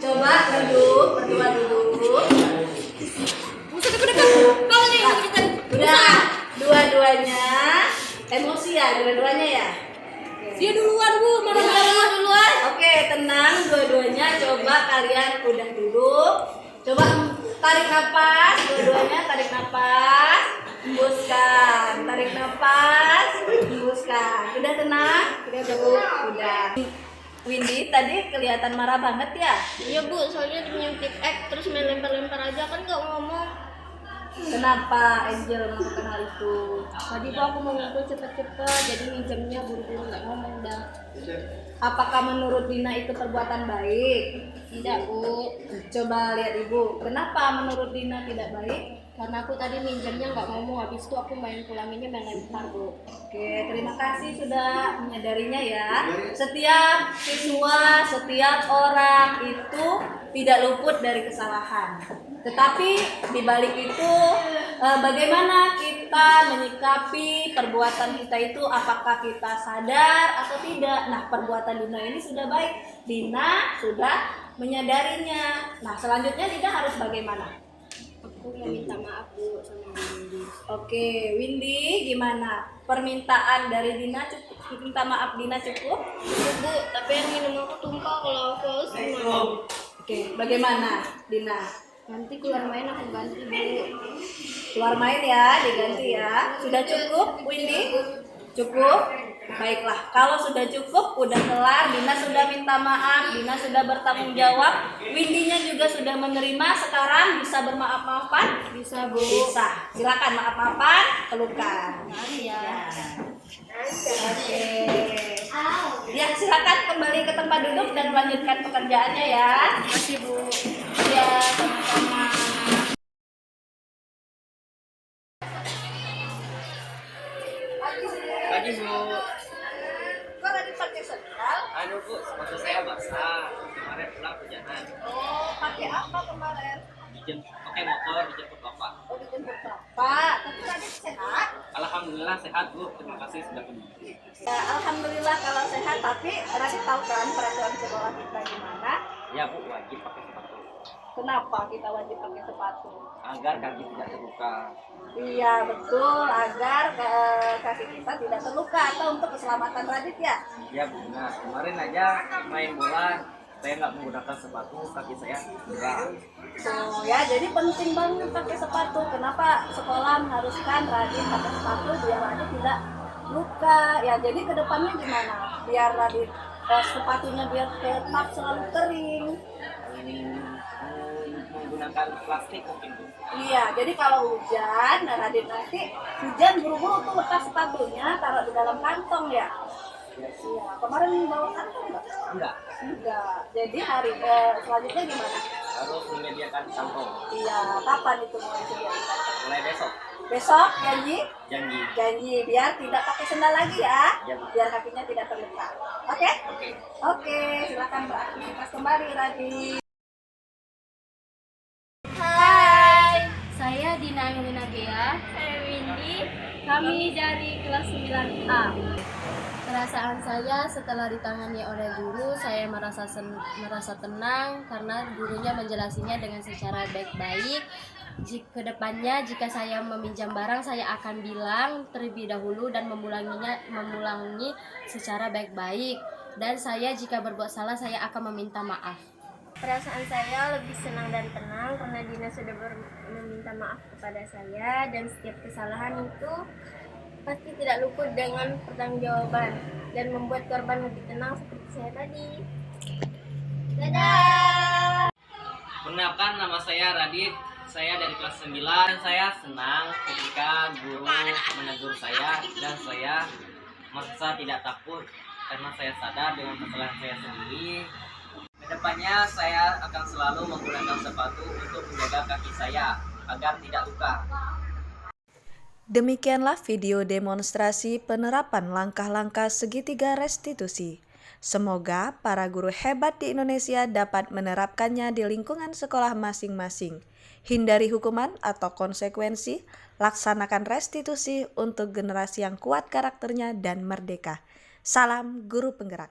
Coba duduk, berdua dulu. Musuh dekat-dekat. Kamu nih dekat. Udah, dua-duanya emosi ya, dua-duanya ya. Dia duluan Bu, marah-marah duluan. Oke, tenang dua-duanya. Coba kalian udah duduk. Coba tarik nafas, dua-duanya tarik nafas, hembuskan, tarik nafas, hembuskan. Udah tenang? Udah duduk, udah. Windy tadi kelihatan marah banget ya? Iya Bu, soalnya nyuntik terus main lempar-lempar aja kan nggak ngomong. Kenapa Angel melakukan hal itu? Tadi tuh aku mau ngumpul cepet-cepet, jadi minjemnya buru-buru nggak ngomong dah. Apakah menurut Dina itu perbuatan baik? Tidak Bu. Coba lihat Ibu, kenapa menurut Dina tidak baik? Karena aku tadi minjemnya nggak ngomong, habis itu aku main pulanginnya main lempar Bu. Oke, terima kasih sudah menyadarinya ya. Setiap siswa, setiap orang itu tidak luput dari kesalahan. Tetapi di balik itu bagaimana kita menyikapi perbuatan kita itu, apakah kita sadar atau tidak. Nah, perbuatan Dina ini sudah baik. Dina sudah menyadarinya. Nah, selanjutnya Dina harus bagaimana? Aku mau minta maaf Bu sama Windy. Oke, Windy gimana? Permintaan dari Dina cukup? Minta maaf Dina cukup? Bu, tapi yang minum aku tumpah kalau aku haus gimana? Oke, bagaimana Dina? Nanti keluar main aku ganti Bu. Keluar main ya, diganti ya. Sudah cukup Windy? Cukup? Baiklah, kalau sudah cukup, udah kelar, Dina sudah minta maaf, Dina sudah bertanggung jawab, Windy-nya juga sudah menerima, sekarang bisa bermaaf-maafan? Bisa Bu. Bisa, silakan maaf-maafan, pelukan. Ya. Oke. Ya, silakan kembali ke tempat duduk dan melanjutkan pekerjaannya ya. Terima kasih Bu. Ya, sama-sama. Pagi Bu. Kok tadi pakai sendal? Aduh Bu, sepatu saya basah. Kemarin pulang hujanan. Oh, pakai apa kemarin? Pakai motor dijemput Bapak. Oh, dijemput Bapak. Tapi tadi sehat? Alhamdulillah sehat Bu. Terima kasih sudah kembali. Ya, alhamdulillah kalau sehat. Tapi Radit tahu kan peraturan sekolah kita gimana? Ya Bu, wajib pakai sepatu. Kenapa kita wajib pakai sepatu? Agar kaki tidak terluka. Iya betul, agar kaki kita tidak terluka atau untuk keselamatan Radit ya. Ya Bu, nah kemarin aja main bola saya nggak menggunakan sepatu, kaki saya cedera. Oh ya, jadi penting banget pakai sepatu. Kenapa sekolah mengharuskan Radit pakai sepatu biar Radit tidak luka? Ya jadi kedepannya gimana? Biar Radit sepatunya biar tetap selalu kering. Menggunakan plastik mungkin Bu. Iya, jadi kalau hujan, Radit nanti hujan buru-buru tuh lepas sepatunya, taruh di dalam kantong ya. Iya, kemarin bawa kantong nggak? Enggak. Jadi hari selanjutnya gimana? Harus menyediakan kantong. Iya, kapan itu mau disediakan kantong? Mulai besok. Besok janji? Janji. Janji, biar tidak pakai sendal lagi ya. Ya, Bu. Biar kakinya tidak terluka. Oke? Oke. Oke, silakan beraktivitas kembali Radit. Hai, saya Dina Angelina Gea. Saya Windy. Kami dari kelas 9A. Perasaan saya setelah ditangani oleh guru, saya merasa tenang karena gurunya menjelasinya dengan secara baik-baik. Kedepannya jika saya meminjam barang, saya akan bilang terlebih dahulu dan memulangi secara baik-baik. Dan saya jika berbuat salah, saya akan meminta maaf. Perasaan saya lebih senang dan tenang karena Dina sudah meminta maaf kepada saya, dan setiap kesalahan itu pasti tidak luput dengan pertanggungjawaban dan membuat korban lebih tenang seperti saya tadi. Dadah! Perkenalkan, nama saya Radit. Saya dari kelas 9. Saya senang ketika guru menegur saya dan saya merasa tidak takut karena saya sadar dengan kesalahan saya sendiri. Kedepannya saya akan selalu menggunakan sepatu untuk menjaga kaki saya agar tidak luka. Demikianlah video demonstrasi penerapan langkah-langkah segitiga restitusi. Semoga para guru hebat di Indonesia dapat menerapkannya di lingkungan sekolah masing-masing. Hindari hukuman atau konsekuensi, laksanakan restitusi untuk generasi yang kuat karakternya dan merdeka. Salam Guru Penggerak.